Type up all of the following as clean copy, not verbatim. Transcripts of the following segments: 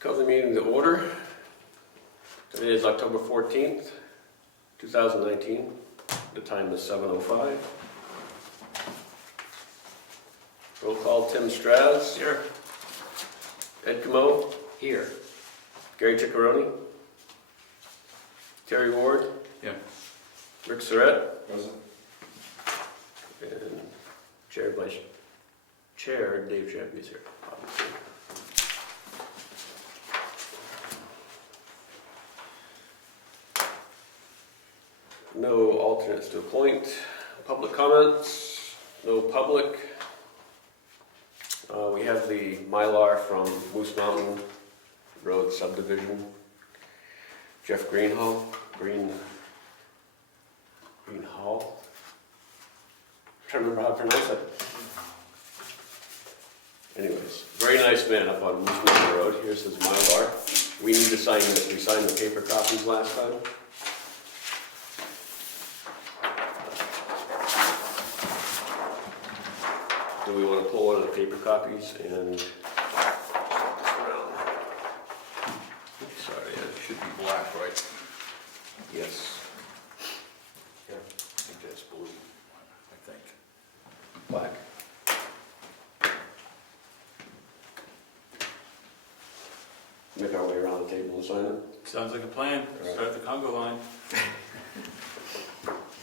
Call the meeting to order. Today is October 14th, 2019. The time is 7:05. Roll call, Tim Straz. Here. Ed Comeau. Here. Gary Ciccarone. Terry Ward. Yeah. Rick Surratt. Present. And Vice Chair Dave Champy's here, obviously. No alternates to appoint. Public comments, no public. We have the Mylar from Moose Mountain Road subdivision. Jeff Greenhall. Greenhall. I'm trying to remember how to pronounce it. Anyways, very nice man up on Moose Mountain Road. Here's his Mylar. We need to sign this. We signed the paper copies last time. Do we want to pull one of the paper copies and sorry, it should be black, right? Yes. Yeah. I think that's blue. I think. Black. Make our way around the table and sign it. Sounds like a plan. Right. Start the Congo line.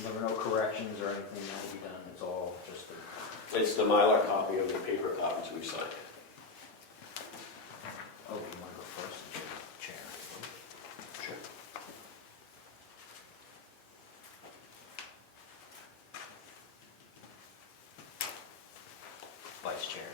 There were no corrections or anything that will be done. It's all just the... It's the Mylar copy of the paper copies we signed. Oh, you want to go first? Chair. Sure. Vice Chair.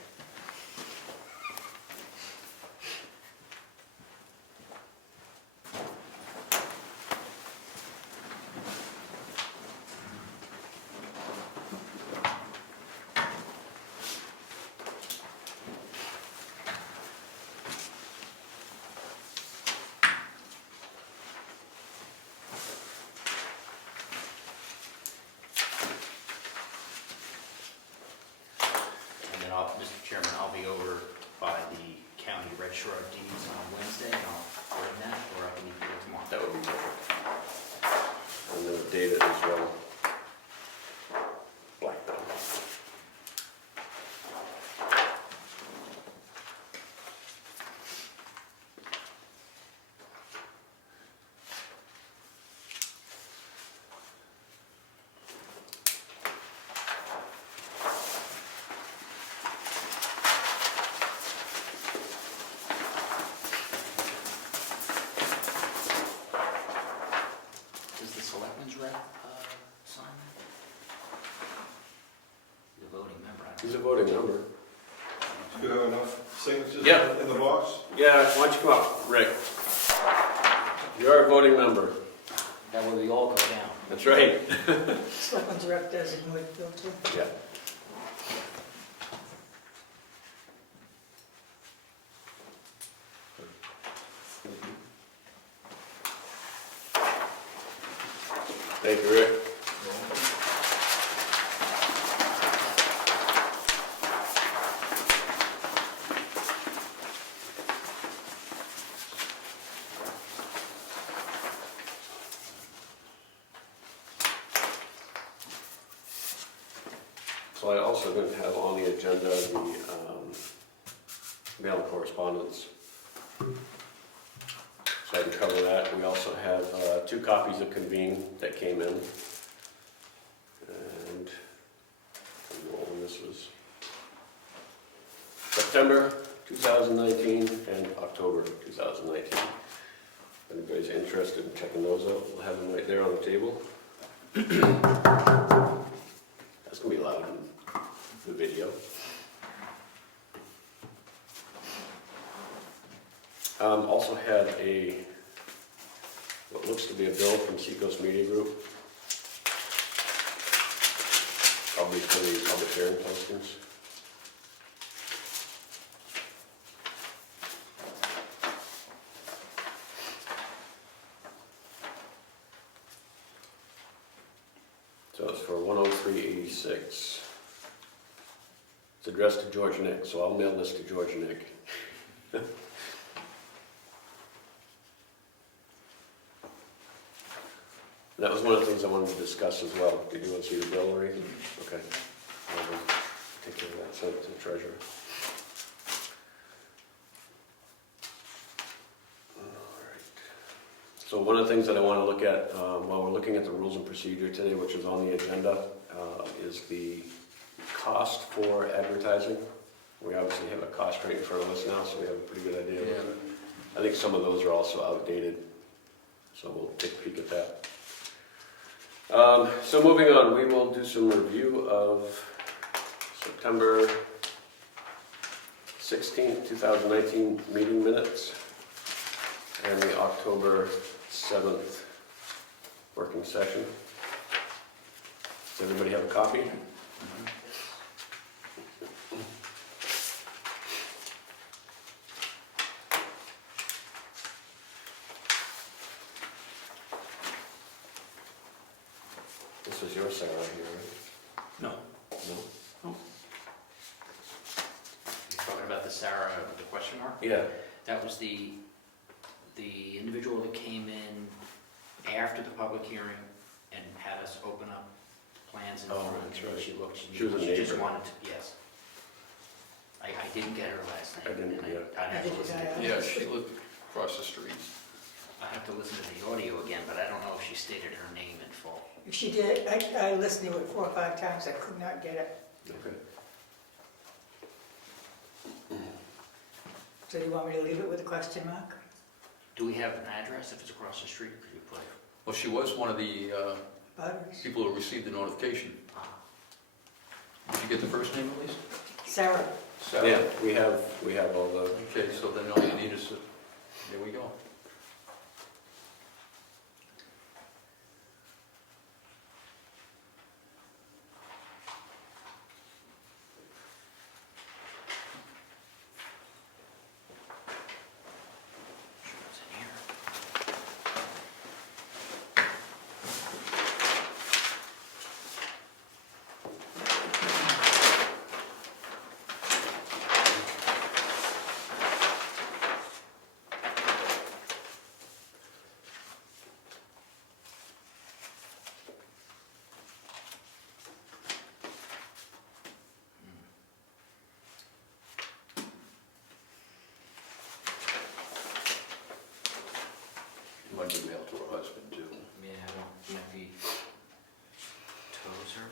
Mr. Chairman, I'll be over by the county registrar of deeds on Wednesday, and I'll bring that, or I can even do it tomorrow. That would be perfect. And then date it as well. Black pen. Does the selectmen's rep sign that? He's a voting member. I don't He's a voting member. Do you have enough signatures Yeah. in the box? Yeah, why don't you come up, Rick? You're a voting member. That way we all go down. That's right. Selectmen's rep designate filter. Yeah. Thank you, Rick. So I also didn't have on the agenda the mail correspondence. So I can cover that. We also have 2 copies of Convene that came in. And I don't know when this was. September 2019 and October 2019. If anybody's interested in checking those out, we'll have them right there on the table. That's going to be loud in the video. Also had what looks to be a bill from Seacoast Media Group, probably for the public hearing postings. So it's for 10386. It's addressed to George Nick, so I'll mail this to George Nick. And that was one of the things I wanted to discuss as well. Did you want to see the bill or anything? Okay. I'll take care of that, send it to the treasurer. So one of the things that I want to look at while we're looking at the rules and procedure today, which is on the agenda, is the cost for advertising. We obviously have a cost right in front of us now, so we have a pretty good idea. Yeah. I think some of those are also outdated, so we'll take a peek at that. So moving on, we will do some review of September 16th, 2019 meeting minutes and the October 7th working session. Does everybody have a copy? This was your Sarah here, right? No. No? You're talking about the Sarah with the question mark? Yeah. That was the individual that came in after the public hearing and had us open up plans in Oh, front. that's And then right. she looked, She was a she just neighbor. wanted to, yes. I didn't get her last name. I didn't, and yeah. I'd have to listen to Yeah, she lived across the street. I have to listen to the audio again, but I don't know if she stated her name in full. If she did, I listened to it 4 or 5 times, I could not get it. Okay. So do you want me to leave it with a question mark? Do we have an address if it's across the street? Could you put it? Well, she was one of the Butters. people who received the notification. Ah, Did you get the first name at least? Sarah, Sarah? Yeah, we have all the, Okay, so then all you need is, there we go. sure it's in here. It might be mailed to her husband too. Yeah, I don't, might be Tozer.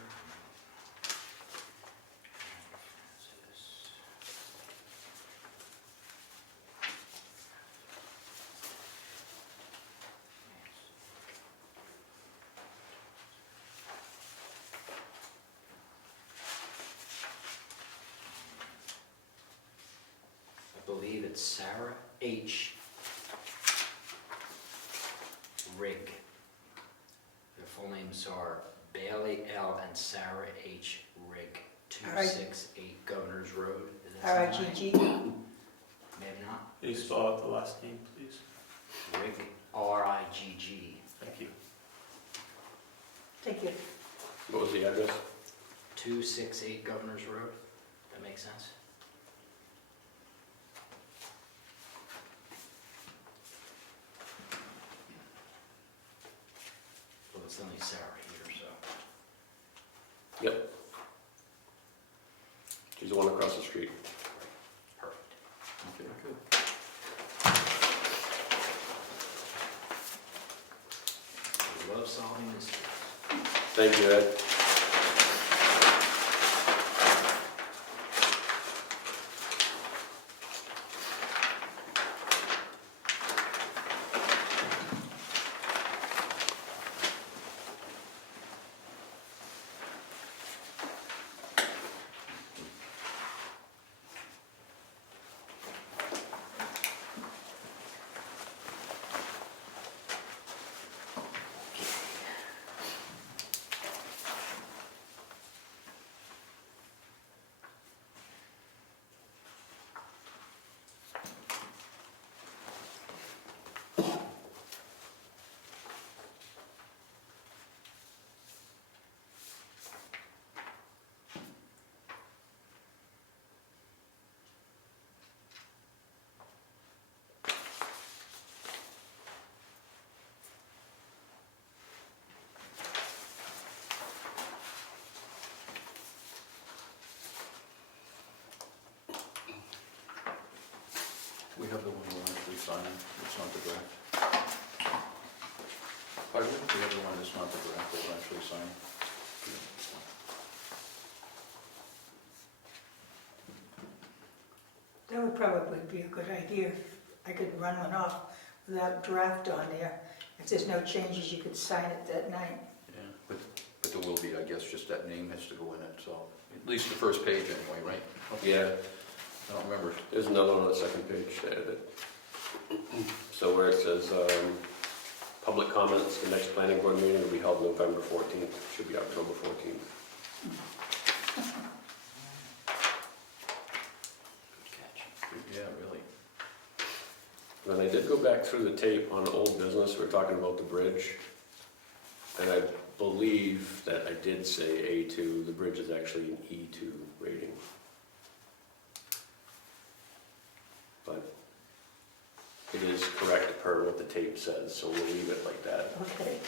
I believe it's Sarah H. Rigg. Their full names are Bailey L. and Sarah H. Rigg, 268 Governors Road. Does that sound right? R-I-G-G. Maybe not. Can you spell out the last name, please? Rigg, R-I-G-G. Thank you. Thank you. what was the address? 268 Governors Road. That makes sense? Well, it's only Sarah here, so. Yep. She's the one across the street. Perfect. Okay, good. We love solving mysteries. Thank you, Ed. we have the one we're actually signing, it's not the draft? Pardon me? We have the one that's not the draft, that we're actually signing? That would probably be a good idea. If I could run one off without draft on there. If there's no changes, you could sign it that night. Yeah, but there will be, I guess, just that name has to go in it, so, at least the first page anyway, right? Yeah, I don't remember. there's another one on the second page to edit. So where it says, public comments, the next planning board meeting will be held November 14th, should be October 14th. Good catch. Yeah, really. Then I did go back through the tape on old business, we were talking about the bridge. And I believe that I did say A2, the bridge is actually an E2 rating. But it is correct per what the tape says, so we'll leave it like that. Okay.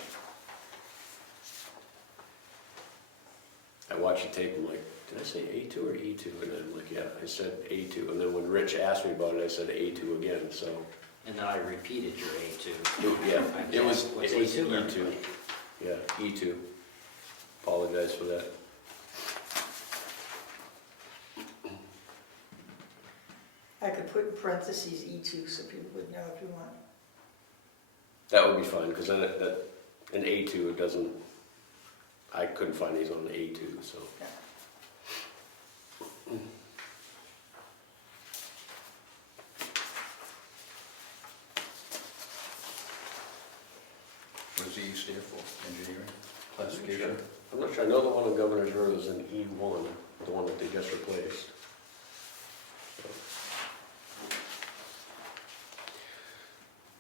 I watched the tape, I'm like, did I say A2 or E2? And I'm like, yeah, I said A2. And then when Rich asked me about it, I said A2 again, so. And then I repeated your A2. Yeah, it was What's E2. A2? Yeah, E2. Apologize for that. I could put in parentheses E2 so people would know if you want. That would be fine, because then in A2 it doesn't, I couldn't find these on A2, so. What does E stand for? Engineering classification? I'm not sure, I know the one on Governor's Road is an E1, the one that they just replaced.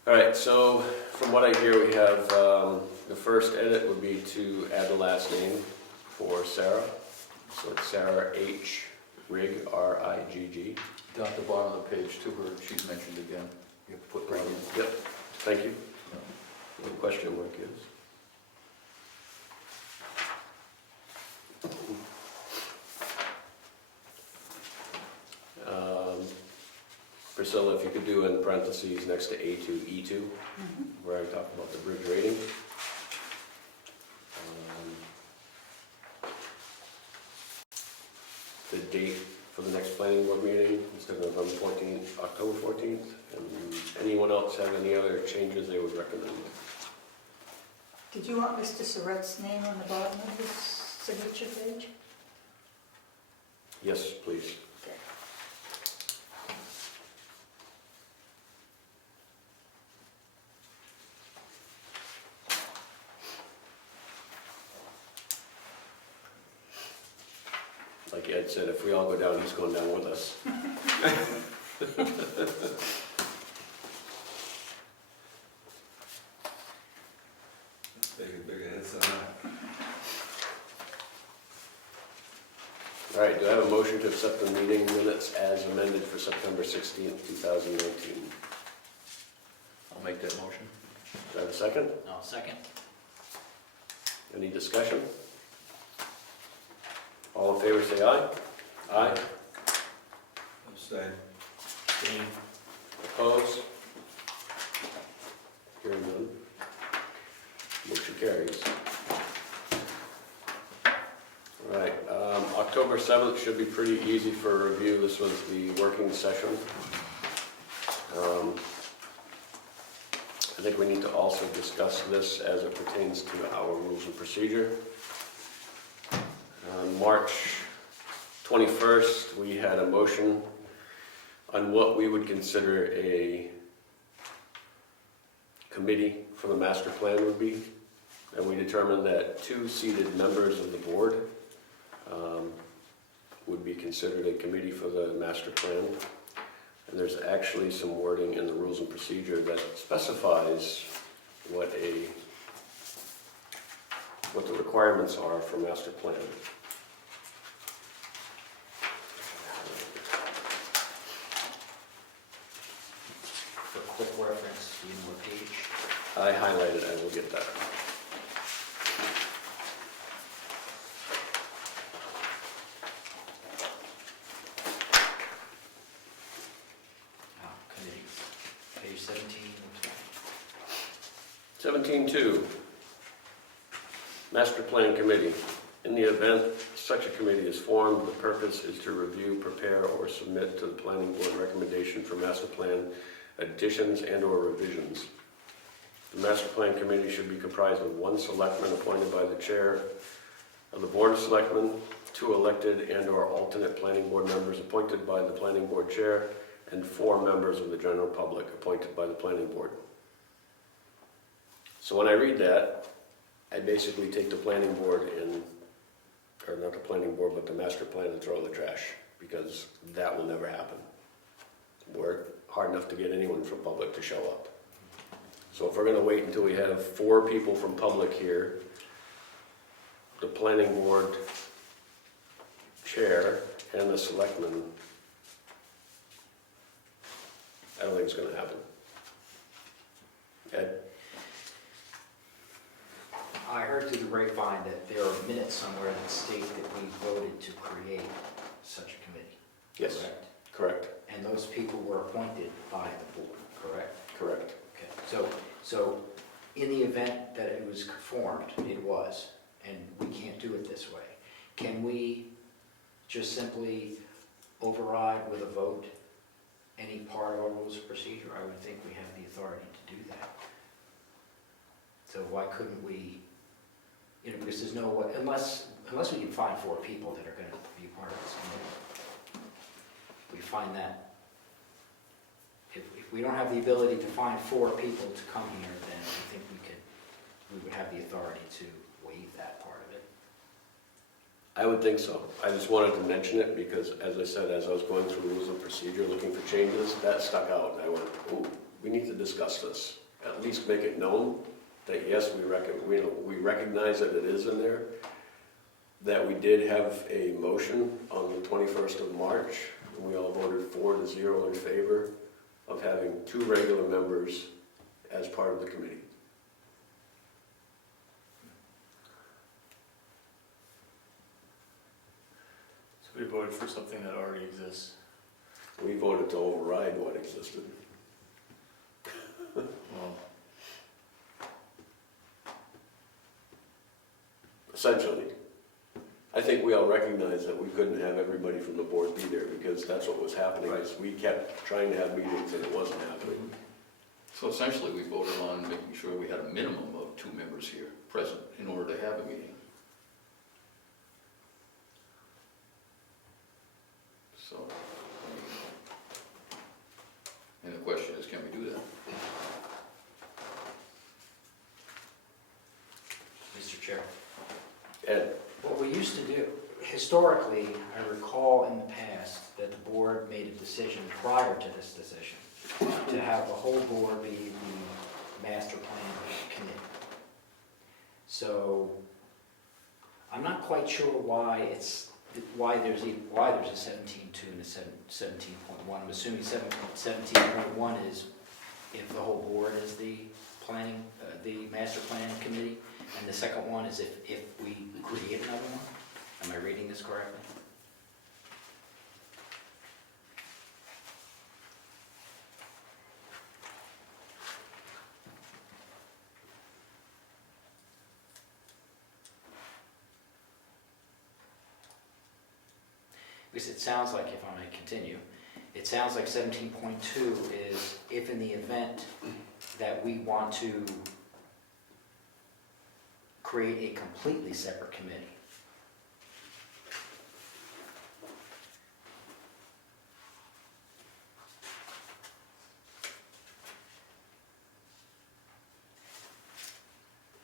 All right, so from what I hear, we have, the first edit would be to add the last name for Sarah. So it's Sarah H. Rigg, R-I-G-G. Down at the bottom of the page, to her, she's mentioned again. You have to put right in. Yep, thank you. The question mark is? Priscilla, if you could do in parentheses next to A2, E2, where I talk about the bridge rating. The date for the next planning board meeting, instead of November 14th, October 14th, and anyone else have any other changes they would recommend? Did you want Mr. Surratt's name on the bottom of his signature page? Yes, please. Okay. Like Ed said, if we all go down, he's going down with us. Bigger hits on that. All right, do I have a motion to accept the meeting minutes as amended for September 16th, 2019? I'll make that motion. Do I have a second? No, second. Any discussion? All in favor, say aye. Aye. Abstain. Opposed? Hearing none. Motion carries. All right, October 7th should be pretty easy for review. This was the working session. I think we need to also discuss this as it pertains to our rules and procedure. On March 21st, we had a motion on what we would consider a committee for the master plan would be. And we determined that 2 seated members of the board would be considered a committee for the master plan. And there's actually some wording in the rules and procedure that specifies what the requirements are for master plan. For quick reference, do you know what page? I highlighted, I will get that. Oh, committees. 17 and 17.2, Master Plan Committee. In the event such a committee is formed, the purpose is to review, prepare, or submit to the planning board recommendation for master plan additions and/or revisions. The master plan committee should be comprised of 1 selectman appointed by the chair of the board of selectmen, 2 elected and/or alternate planning board members appointed by the planning board chair, and 4 members of the general public appointed by the planning board. So when I read that, I basically take the planning board and, or not the planning board, but the master plan and throw in the trash, because that will never happen. We're hard enough to get anyone from public to show up. So if we're gonna wait until we have 4 people from public here, the planning board chair and the selectman, I don't think it's gonna happen. Ed? I heard through the grapevine that there are minutes somewhere that state that we voted to create such a committee. Yes, Correct? correct, And those people were appointed by the board, correct? correct. Okay, so in the event that it was formed, it was, and we can't do it this way, can we just simply override with a vote any part of our rules of procedure? I would think we have the authority to do that. So why couldn't we, you know, because there's no, unless we can find 4 people that are going to be part of this committee. We find that if we don't have the ability to find 4 people to come here, then I think we would have the authority to waive that part of it. I would think so. I just wanted to mention it because, as I said, as I was going through rules of procedure, looking for changes, that stuck out. And I went, ooh, we need to discuss this. At least make it known that, yes, we recognize that it is in there, that we did have a motion on the 21st of March, and we all voted 4-0 in favor of having 2 regular members as part of the committee. So we voted for something that already exists. We voted to override what existed. Well, Essentially. I think we all recognize that we couldn't have everybody from the board be there because that's what was happening, is we kept trying to have meetings and it wasn't happening. So essentially, we voted on making sure we had a minimum of 2 members here present in order to have a meeting. So, and the question is, can we do that? Mr. Chair. Ed? What we used to do, historically, I recall in the past that the board made a decision prior to this decision to have the whole board be the master plan committee. So I'm not quite sure why there's a 17.2 and a 17.1. I'm assuming 17.1 is if the whole board is the planning, the master plan committee, and the second one is if we create another one. Am I reading this correctly? Because it sounds like, if I may continue, it sounds like 17.2 is if in the event that we want to create a completely separate committee.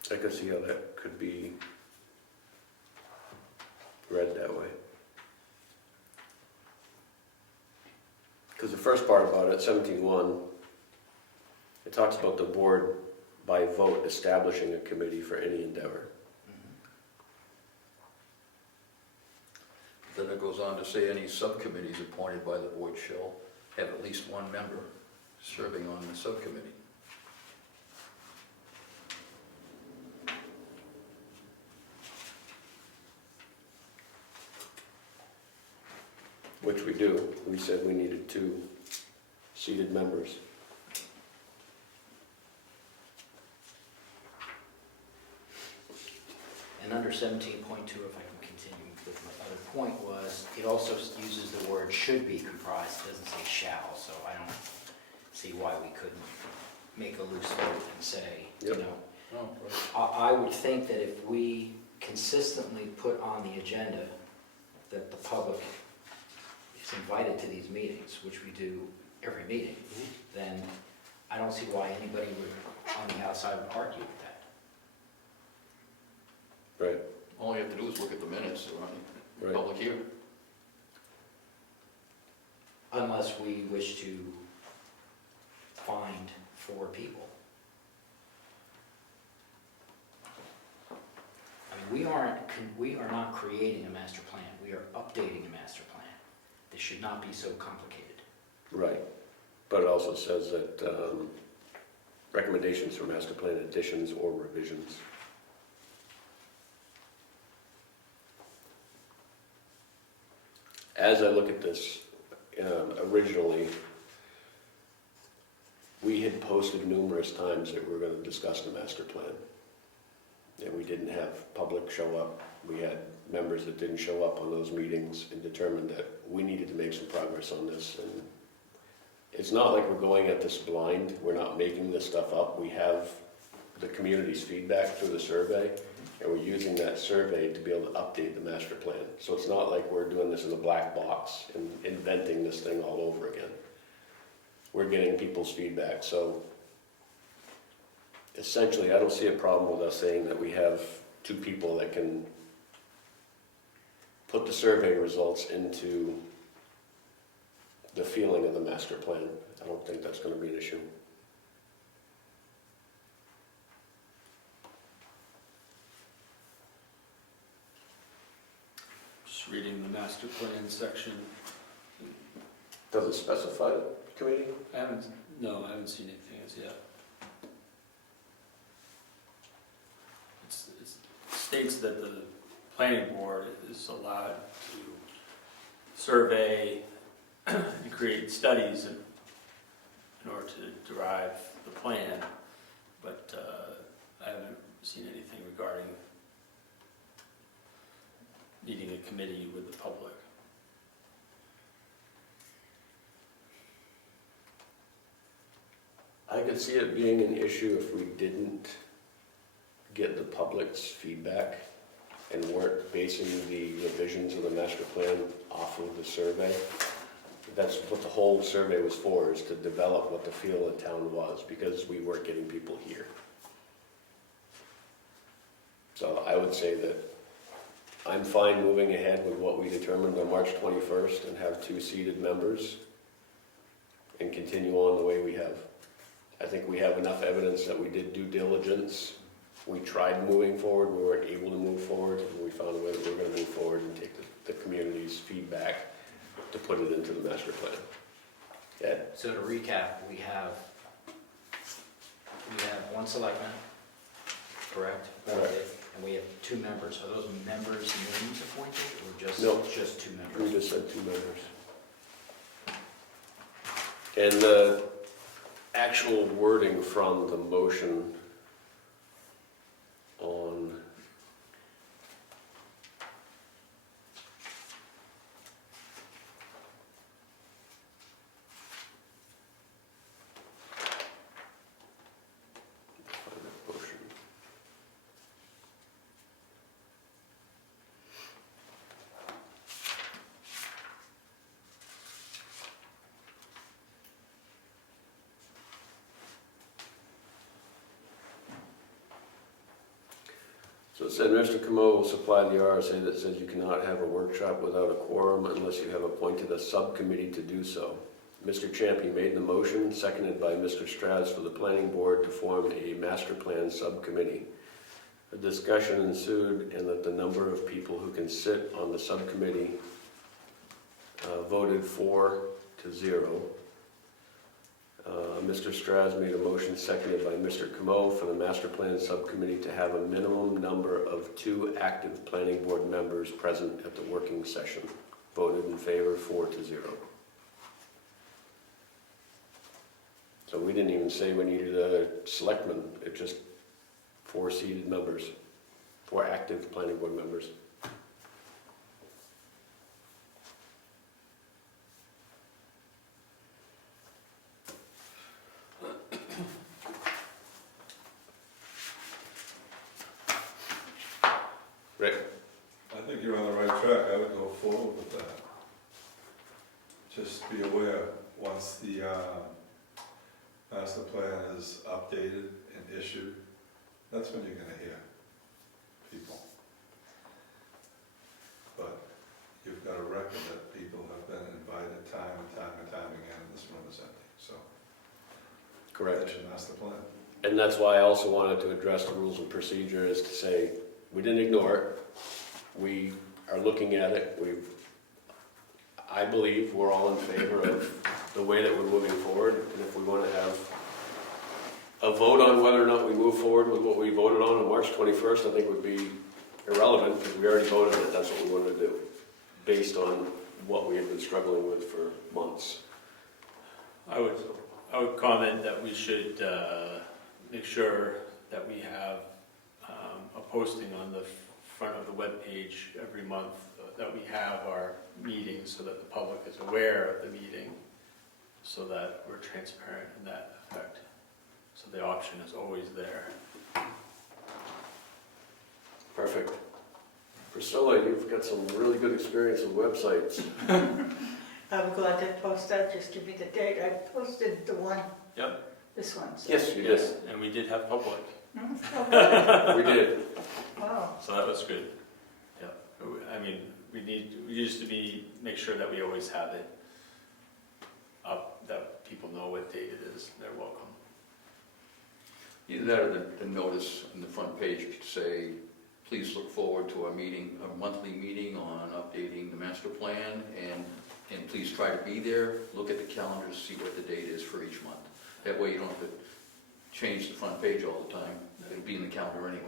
I could see how that could be read that way. Because the first part about it, 17.1, it talks about the board by vote establishing a committee for any endeavor. Then it goes on to say any subcommittees appointed by the board shall have at least 1 member serving on the subcommittee. Which we do. We said we needed 2 seated members. under 17.2, if I can continue with my other point, was it also uses the word should be comprised, it doesn't say shall, so I don't see why we couldn't make a loose vote and say, you Yep. know, Oh, right. I would think that if we consistently put on the agenda that the public is invited to these meetings, which we do every meeting, then I don't see why anybody would, on the outside, would argue with that. Right, All you have to do is look at the minutes, right. public hearing. Unless we wish to find 4 people. I mean, we are not creating a master plan, we are updating a master plan. This should not be so complicated. Right, but it also says that recommendations for master plan additions or revisions. As I look at this, originally, we had posted numerous times that we were going to discuss the master plan. And we didn't have public show up. We had members that didn't show up on those meetings and determined that we needed to make some progress on this. And it's not like we're going at this blind. We're not making this stuff up. We have the community's feedback through the survey, and we're using that survey to be able to update the master plan. So it's not like we're doing this in a black box and inventing this thing all over again. We're getting people's feedback. So essentially, I don't see a problem with us saying that we have 2 people that can put the survey results into the feeling of the master plan. I don't think that's going to be an issue. Just reading the master plan section. Does it specify the committee? I haven't seen anything as yet. It states that the planning board is allowed to survey and create studies in order to derive the plan, but I haven't seen anything regarding needing a committee with the public. I could see it being an issue if we didn't get the public's feedback and weren't basing the revisions of the master plan off of the survey. That's what the whole survey was for, is to develop what the feel of town was, because we weren't getting people here. So I would say that I'm fine moving ahead with what we determined on March 21st and have 2 seated members and continue on the way we have. I think we have enough evidence that we did due diligence. We tried moving forward, we weren't able to move forward, and we found a way that we were going to move forward and take the community's feedback to put it into the master plan. Ed? So to recap, we have 1 selectman, correct? Correct. And we have 2 members. Are those members' names appointed, or just, No. just 2 We members? just said 2 members. And the actual wording from the motion on motion. So it said, Mr. Comeau will supply the RSA that says you cannot have a workshop without a quorum unless you have appointed a subcommittee to do so. Mr. Champion made the motion, seconded by Mr. Strauss for the planning board to form a master plan subcommittee. A discussion ensued and that the number of people who can sit on the subcommittee voted 4-0. Mr. Strauss made a motion, seconded by Mr. Comeau, for the master plan subcommittee to have a minimum number of 2 active planning board members present at the working session. Voted in favor 4-0. So we didn't even say we needed a selectman, it just 4 seated members. or active planning board members. Rick? I think you're on the right track, I would go forward with that. Just be aware, once the master plan is updated and issued, that's when you're gonna hear people. But you've got a record that people have been invited time and time and time again, and this room is empty, so. Correct. That's your master plan. And that's why I also wanted to address the rules and procedures to say, we didn't ignore it. We are looking at it. I believe we're all in favor of the way that we're moving forward. And if we want to have a vote on whether or not we move forward with what we voted on March 21st, I think would be irrelevant because we already voted that that's what we wanted to do based on what we had been struggling with for months. I would comment that we should make sure that we have a posting on the front of the webpage every month that we have our meetings so that the public is aware of the meeting, so that we're transparent in that effect. So the option is always there. Perfect. Priscilla, you've got some really good experience with websites. I'm glad to post that, just give me the date. I posted the one. Yep. This one. So. Yes, you did. Yes, and we did have public, We did. Wow. so that was good. Yeah, I mean, we used to make sure that we always have it up, that people know what date it is, they're welcome. Either that or the notice on the front page could say, please look forward to our meeting, our monthly meeting on updating the master plan, and please try to be there, look at the calendar to see what the date is for each month. That way you don't have to change the front page all the time, it'll be in the calendar anyway.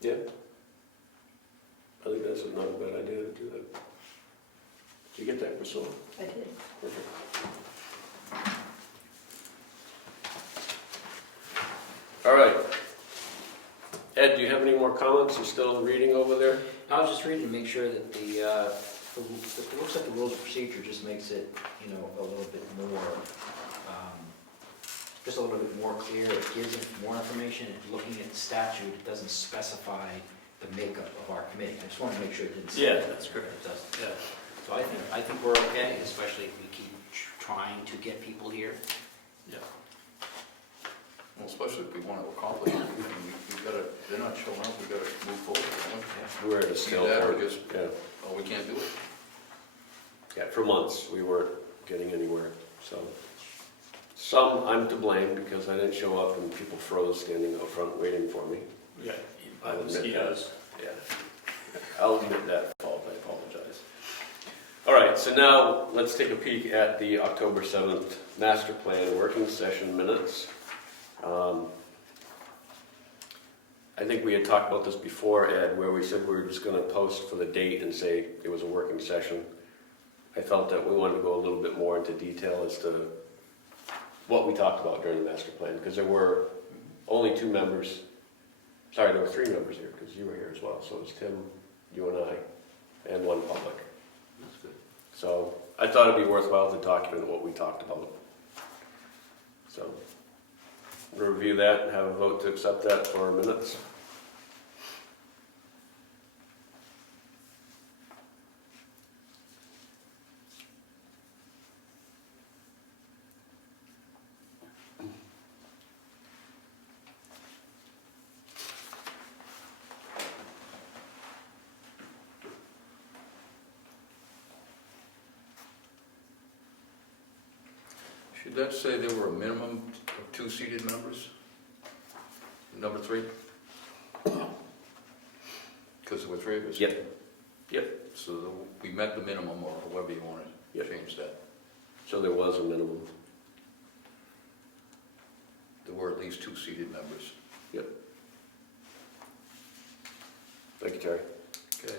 Yeah. I think that's not a bad idea to do that. Did you get that, Priscilla? I did. Perfect. All right. Ed, do you have any more comments? You still reading over there? I was just reading to make sure that it looks like the rules of procedure just makes it, a little bit more, just a little bit more clear. It gives it more information. Looking at the statute, it doesn't specify the makeup of our committee. I just wanted to make sure it didn't say. Yeah, that's correct. It doesn't. Yeah. So I think we're okay, especially if we keep trying to get people here. Yeah. Well, especially if we want to accomplish it, we've got to, they're not showing up, we've got to move forward. We're at a Do still that or point. just, Yeah. oh, we can't do it. Yeah, for months, we weren't getting anywhere, so. Some, I'm to blame because I didn't show up and people froze standing out front waiting for me. We got eaten by I'll admit mosquitoes. Yeah. I'll admit that fault, I apologize. All right, so now let's take a peek at the October 7th master plan working session minutes. I think we had talked about this before, Ed, where we said we were just gonna post for the date and say it was a working session. I felt that we wanted to go a little bit more into detail as to what we talked about during the master plan, because there were only 2 members. Sorry, there were 3 members here, because you were here as well. So it was Tim, you and I, and 1 public. That's good. So I thought it'd be worthwhile to document what we talked about. So we'll review that and have a vote to accept that for our minutes. Should that say there were a minimum of 2 seated members? Number 3? Because there were 3 of us. Yep. Yep. So we met the minimum, or however you want to Yep. change that. So there was a minimum. There were at least 2 seated members. Yep. Thank you, Terry. Okay.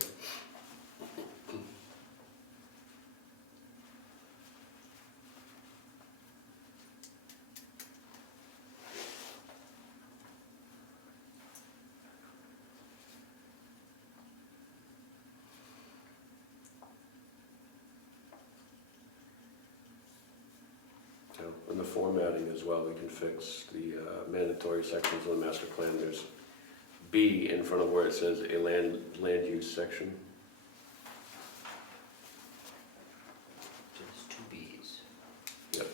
And the formatting as well, we can fix the mandatory sections of the master plan. There's B in front of where it says a land use section. So there's two Bs. Yep.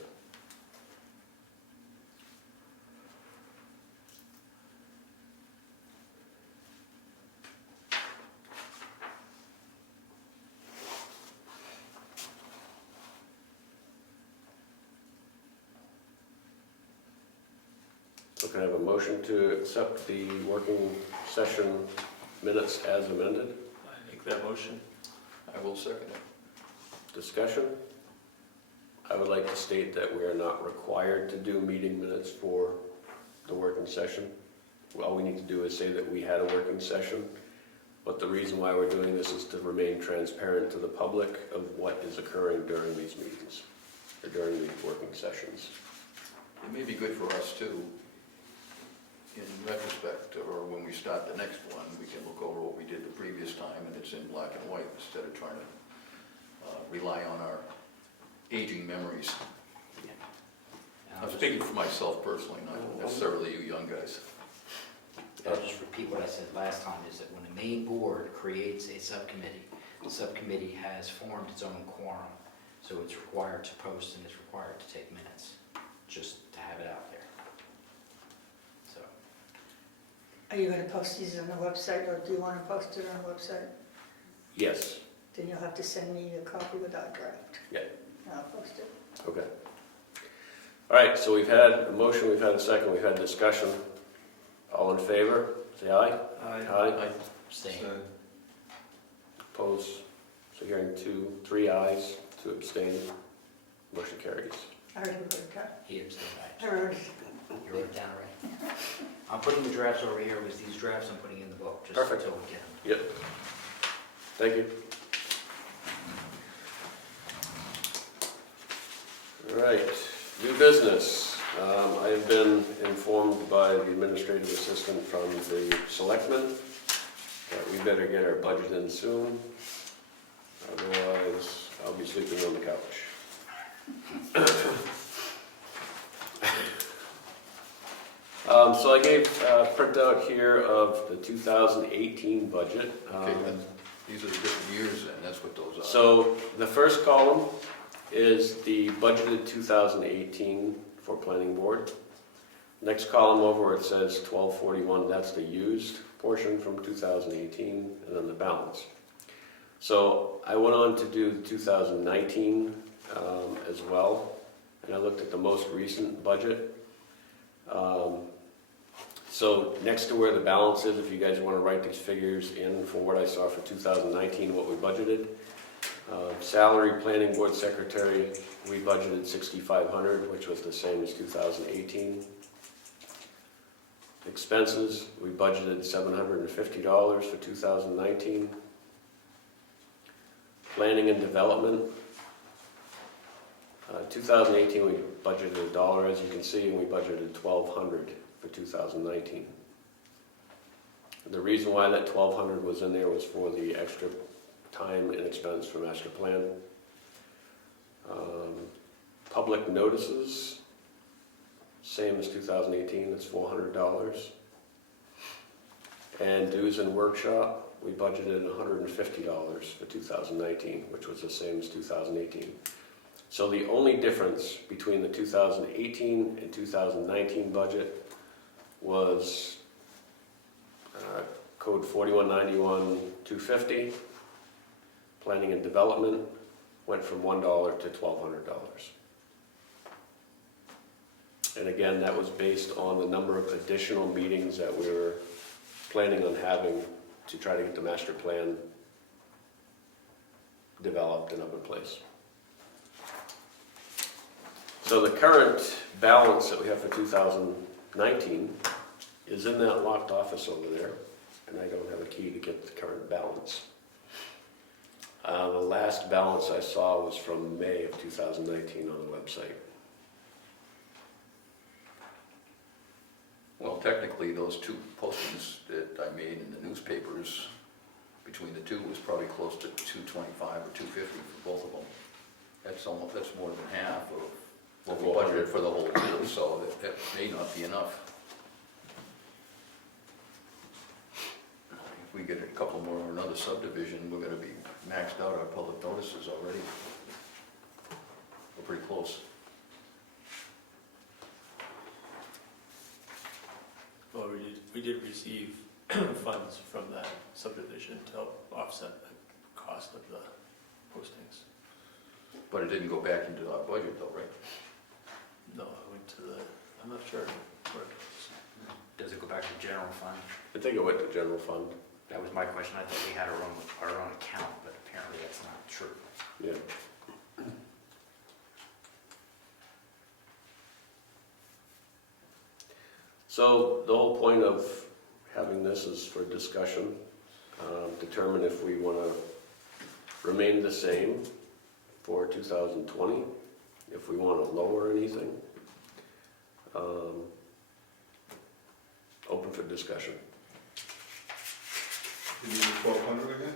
So can I have a motion to accept the working session minutes as amended? I make that motion. I will second it. Discussion? I would like to state that we are not required to do meeting minutes for the working session. All we need to do is say that we had a working session, but the reason why we're doing this is to remain transparent to the public of what is occurring during these meetings, or during these working sessions. It may be good for us too, in retrospect, or when we start the next one, we can look over what we did the previous time, and it's in black and white, instead of trying to rely on our aging memories. And I'm speaking for myself personally, not necessarily you young guys. I'll just repeat what I said last time, is that when the main board creates a subcommittee, the subcommittee has formed its own quorum, so it's required to post and it's required to take minutes, just to have it out there. So, Are you gonna post these on the website, or do you wanna post it on the website? Yes. Then you'll have to send me a copy without draft. Yeah. And I'll post it. Okay. All right, so we've had a motion, we've had a second, we've had discussion. All in favor, say aye. Aye. abstain. So, Opposed? So hearing 3 ayes, 2 abstain. Motion carries. I already put it down. He abstained, I already, you wrote it down already? I'm putting the drafts over here, with these drafts I'm putting in the book, just Perfect. until we get them. Yep. Thank you. All right, new business. I have been informed by the administrative assistant from the selectmen that we better get our budget in soon. Otherwise, I'll be sleeping on the couch. So I gave a printout here of the 2018 budget. Okay, these are the different years then, that's what those are. So the first column is the budgeted 2018 for planning board. Next column over where it says 1241, that's the used portion from 2018, and then the balance. So I went on to do 2019 as well, and I looked at the most recent budget. So next to where the balance is, if you guys want to write these figures in from what I saw for 2019, what we budgeted. Salary, planning board secretary, we budgeted $6,500, which was the same as 2018. Expenses, we budgeted $750 for 2019. Planning and development, 2018 we budgeted $1, as you can see, and we budgeted $1,200 for 2019. The reason why that $1,200 was in there was for the extra time and expense for master plan. Public notices, same as 2018, it's $400. And dues and workshop, we budgeted $150 for 2019, which was the same as 2018. So the only difference between the 2018 and 2019 budget was code 4191-250. Planning and development went from $1 to $1,200. And again, that was based on the number of additional meetings that we were planning on having to try to get the master plan developed and up in place. So the current balance that we have for 2019 is in that locked office over there, and I don't have a key to get the current balance. The last balance I saw was from May of 2019 on the website. Well, technically, those two postings that I made in the newspapers, between the two, was probably close to $225 or $250 for both of them. That's more than half of what we budgeted budget for the whole town, so that may not be enough. If we get a couple more or another subdivision, we're gonna be maxed out our public notices already. We're pretty close. Well, we did receive funds from that subdivision to help offset the cost of the postings. But it didn't go back into our budget though, right? No, I went to the, I'm not sure where it goes. Does it go back to general fund? I think it went to general fund, That was my question. I thought we had our own account, but apparently that's not true. yeah. So the whole point of having this is for discussion, determine if we want to remain the same for 2020, if we want to lower anything. Open for discussion. You need 1,200 again?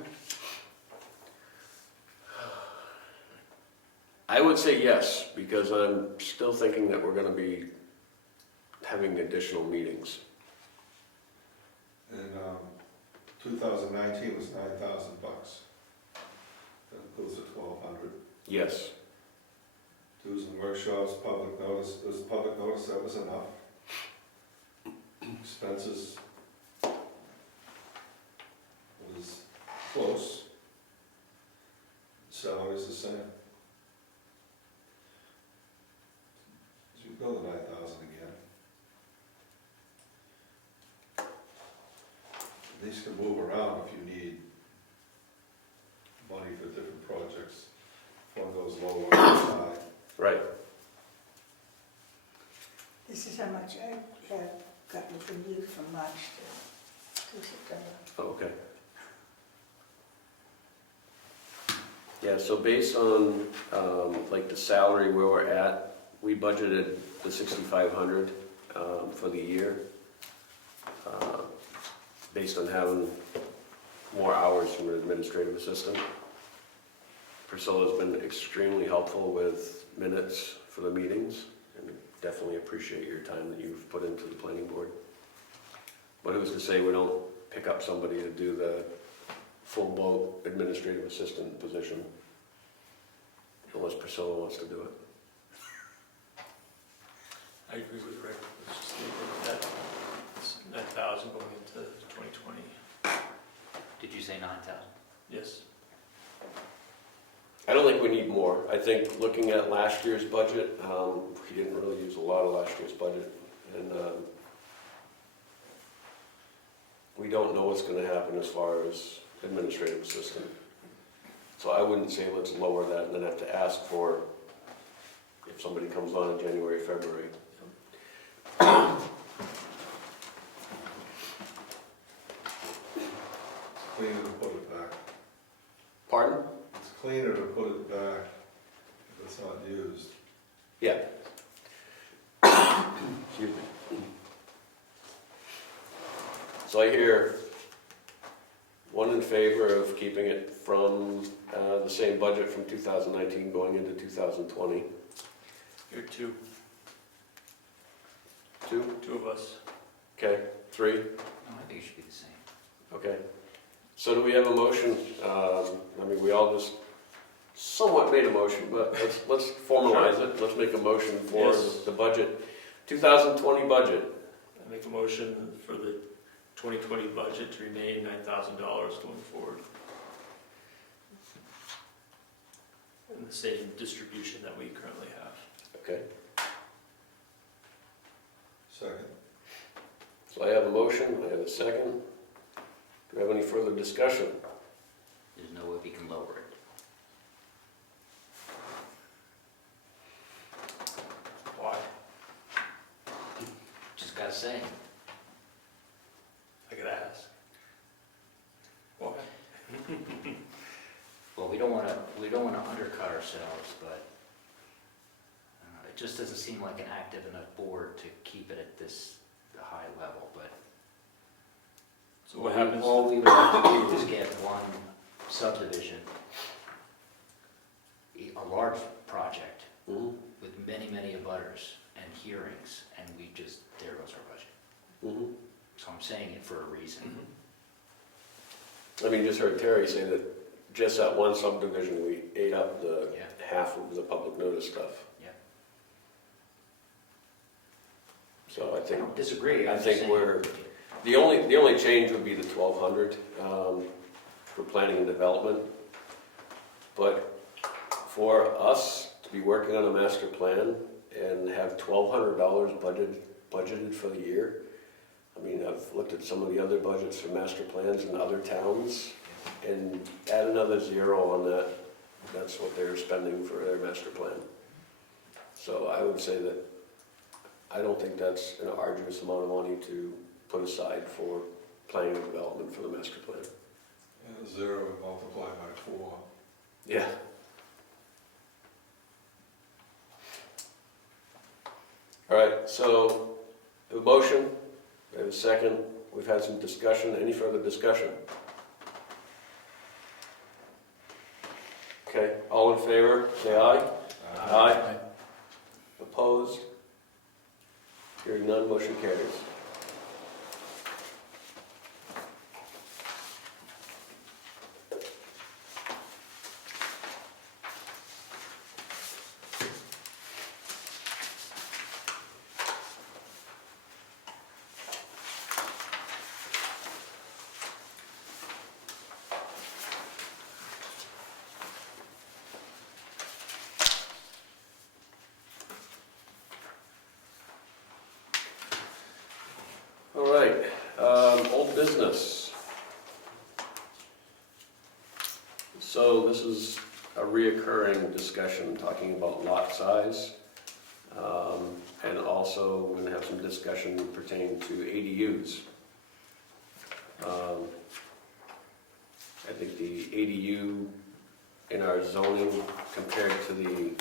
I would say yes, because I'm still thinking that we're going to be having additional meetings. And 2019 was 9,000 bucks. That goes to 1,200. Yes, Dues and workshops, public notice, there's public notice, that was enough. Expenses was close. Salary's the same. So you go to 9,000 again. These can move around if you need money for different projects. One goes low, one goes high. right. This is how much I have gotten from you from March to September. Oh, okay. Yeah, so based on, like the salary where we're at, we budgeted the 6,500 for the year, based on having more hours from an administrative assistant. Priscilla's been extremely helpful with minutes for the meetings, and definitely appreciate your time that you've put into the planning board. But who's to say we don't pick up somebody to do the full boat administrative assistant position, unless Priscilla wants to do it. I agree with Rick, let's just leave it at that. It's 9,000 going into 2020. Did you say 9,000? Yes. I don't think we need more. I think looking at last year's budget, we didn't really use a lot of last year's budget. And we don't know what's gonna happen as far as administrative assistant. So I wouldn't say let's lower that and then have to ask for, if somebody comes on in January, February. Cleaner to put it back. Pardon? It's cleaner to put it back if it's not used. Yeah. Excuse me. So I hear one in favor of keeping it from the same budget from 2019 going into 2020. You're two Two? of us. Okay, three? No, I think it should be the same. Okay. So do we have a motion? I mean, we all just somewhat made a motion, but let's formalize it. Let's make a motion for Yes. the budget, 2020 budget. I make a motion for the 2020 budget to remain $9,000 going forward. And the same distribution that we currently have. Okay. Second. So I have a motion, I have a second. Do we have any further discussion? There's no way we can lower it. Why? Just gotta say. I gotta ask. Why? Well, we don't wanna undercut ourselves, but it just doesn't seem like an active enough board to keep it at this high level, but. So what happens? All we would have to do is get one subdivision, a large project Mhm. with many, many abutters and hearings, and we just, there goes our budget. Mhm. So I'm saying it for a reason. I mean, just heard Terry say that just that one subdivision, we ate up the Yeah. half of the public notice stuff. Yeah. So I I think, don't disagree. I I'm just think saying- we're, the only change would be the 1,200 for planning and development. But for us to be working on a master plan and have $1,200 budgeted for the year, I mean, I've looked at some of the other budgets for master plans in other towns, and add another zero on that, that's what they're spending for their master plan. So I would say that I don't think that's an arduous amount of money to put aside for planning and development for the master plan. And 0 multiplied by 4. Yeah. All right, so a motion, we have a second, we've had some discussion, any further discussion? Okay, all in favor, say aye. Aye. Opposed? Hearing none, motion carries. All right, old business. So this is a reoccurring discussion talking about lot size. And also we're gonna have some discussion pertaining to ADUs. I think the ADU in our zoning compared to the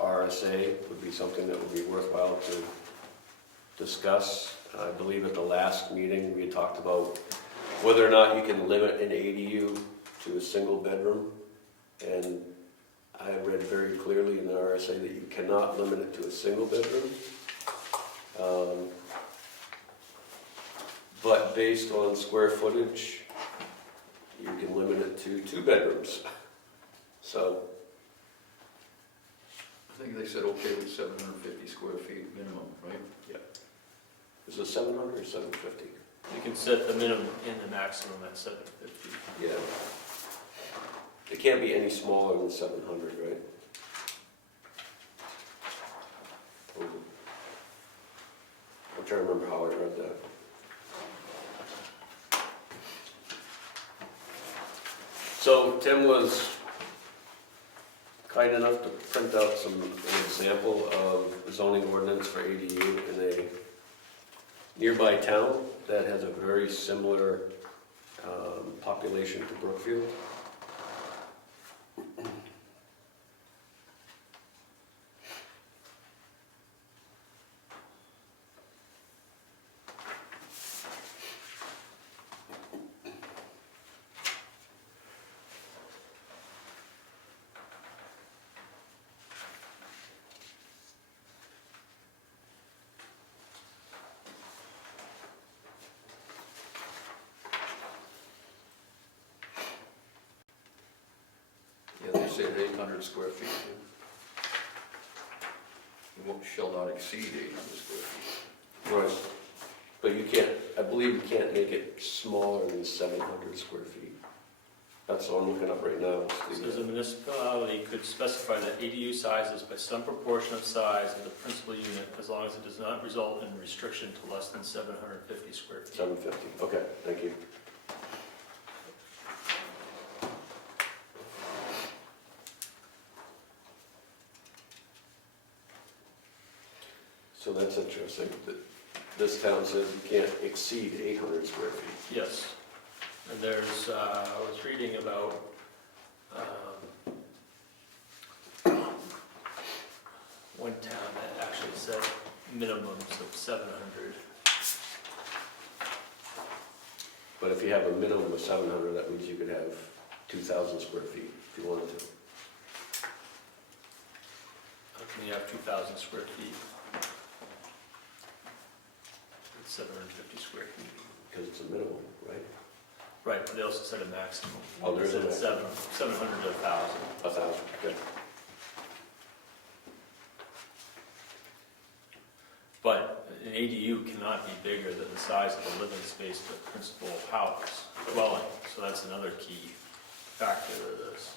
RSA would be something that would be worthwhile to discuss. I believe at the last meeting, we had talked about whether or not you can limit an ADU to a single bedroom. And I read very clearly in the RSA that you cannot limit it to a single bedroom. But based on square footage, you can limit it to 2 bedrooms. So, I think they said okay with 750 square feet minimum, right? is it 700 or 750? You can set the minimum and the maximum at 750. Yeah. It can't be any smaller than 700, right? I'm trying to remember how I read that. So Tim was kind enough to print out an example of zoning ordinance for ADU in a nearby town that has a very similar population to Brookfield. Yeah, they said 800 square feet. Shall not exceed 800 square feet. Right. But you can't, I believe you can't make it smaller than 700 square feet. That's what I'm looking up right now. It says a municipality could specify that ADU sizes by some proportion of size of the principal unit as long as it does not result in restriction to less than 750 square feet. 750, okay, thank you. So that's interesting, that this town says you can't exceed 800 square feet. Yes. And there's, I was reading about one town that actually set minimums of 700. But if you have a minimum of 700, that means you could have 2,000 square feet if you wanted to. when you have 2,000 square feet. It's 750 square feet. Because it's a minimum, right? Right, but they also said a maximum. Oh, there is a They said 700 to 1,000. 1,000, good. But an ADU cannot be bigger than the size of the living space of the principal house dwelling. So that's another key factor of this.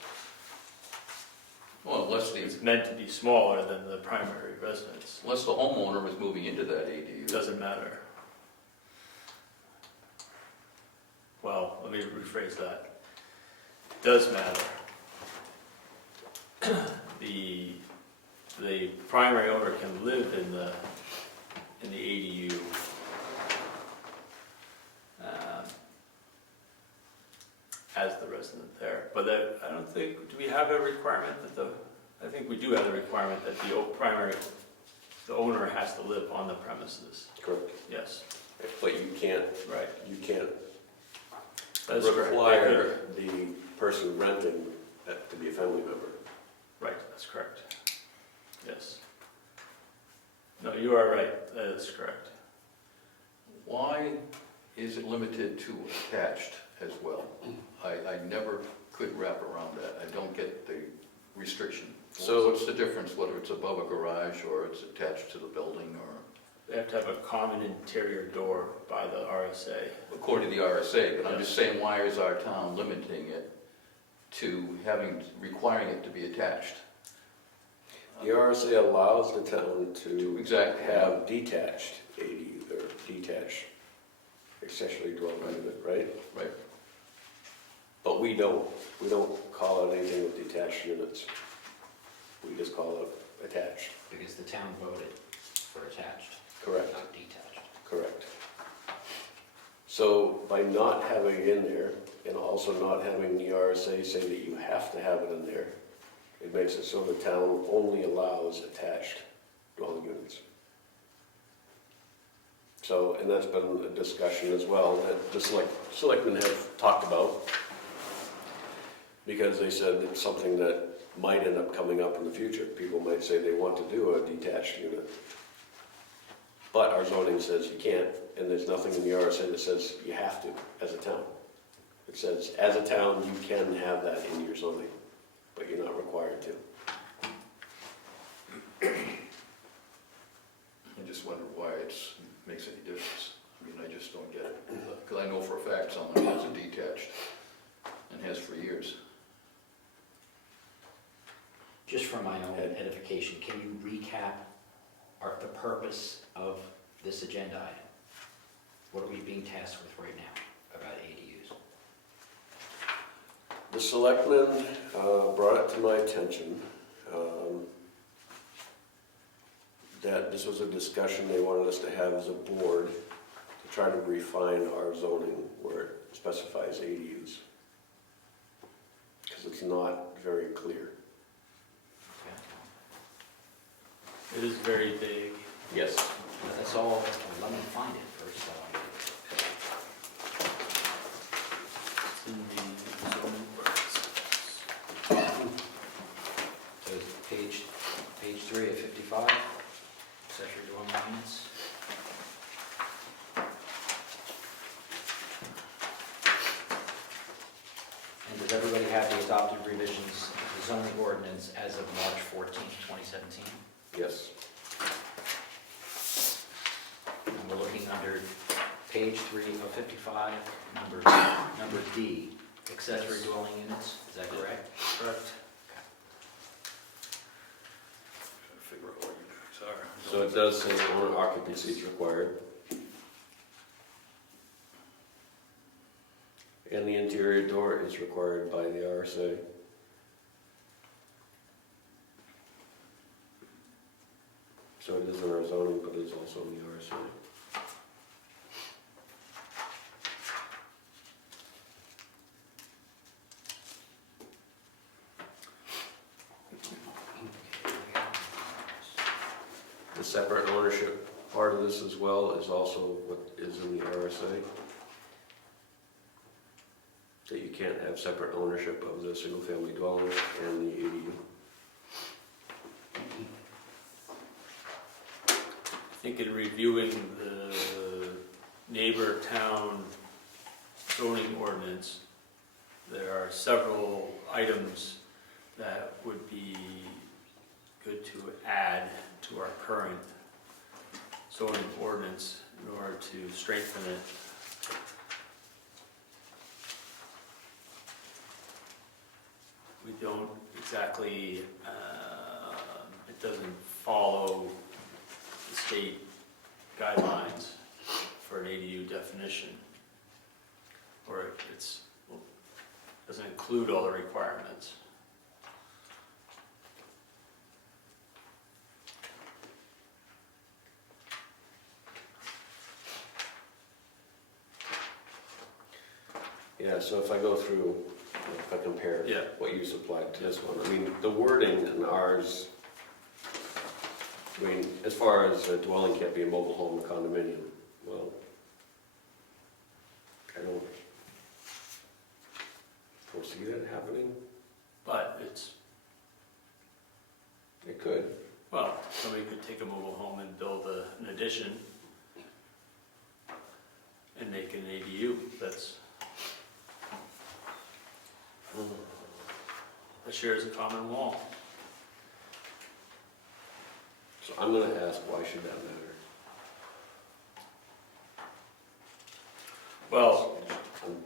Well, It's meant to be smaller than the primary residence. unless the homeowner was moving into that ADU. It doesn't matter. Well, let me rephrase that. It does matter. The primary owner can live in the ADU. As the resident there, but I don't think, do we have a requirement that I think we do have a requirement that the owner has to live on the premises. Correct. Yes, But you can't right. That's require the person renting to be a family member. Right, that's correct. Yes. No, you are right, that is correct. Why is it limited to attached as well? I never could wrap around that. I don't get the restriction. So- What's the difference, whether it's above a garage or it's attached to the building, or They have to have a common interior door by the RSA. according to the RSA? But I'm just saying, why is our town limiting it to requiring it to be attached? The RSA allows the town to Exactly. have detached ADU, or detached accessory dwelling unit, right? Right. But we don't call it anything with detached units. We just call it attached. Because the town voted for attached, Correct, not detached. correct. So by not having it in there, and also not having the RSA say that you have to have it in there, it makes it so the town only allows attached dwelling units. So, and that's been a discussion as well, that the selectmen have talked about, because they said it's something that might end up coming up in the future. People might say they want to do a detached unit. But our zoning says you can't, and there's nothing in the RSA that says you have to as a town. It says, as a town, you can have that in your zoning, but you're not required to. I just wonder why it makes any difference. I mean, I just don't get it. Because I know for a fact someone has a detached and has for years. Just for my own edification, can you recap the purpose of this agenda item? What are we being tasked with right now about ADUs? The selectmen brought it to my attention that this was a discussion they wanted us to have as a board to try to refine our zoning where it specifies ADUs. Because it's not very clear. It is very big. Yes. That's all, let me find it first. It's in the zoning ordinance. So it's page 3 of 55, accessory dwelling units. And does everybody have the adopted revisions of the zoning ordinance as of March 14th, 2017? Yes. And we're looking under page 3 of 55, number D, accessory dwelling units, is that correct? Correct. Figure out what your notes are. So it does say owner occupancy is required. And the interior door is required by the RSA. So it is in our zoning, but it's also in the RSA. The separate ownership part of this as well is also what is in the RSA. That you can't have separate ownership of the single-family dwelling and the ADU. think in reviewing the neighbor town zoning ordinance, there are several items that would be good to add to our current zoning ordinance in order to strengthen it. We don't exactly, it doesn't follow the state guidelines for an ADU definition, or it's, well, doesn't include all the requirements. Yeah, so if I go through, if I compare Yeah. what you supplied to this one, I mean, the wording in ours, I mean, as far as a dwelling can't be a mobile home or condominium, well, I don't foresee that happening. But It could. well, somebody could take a mobile home and build an addition and make an ADU that shares a common wall. So I'm gonna ask, why should that matter? Well, I'm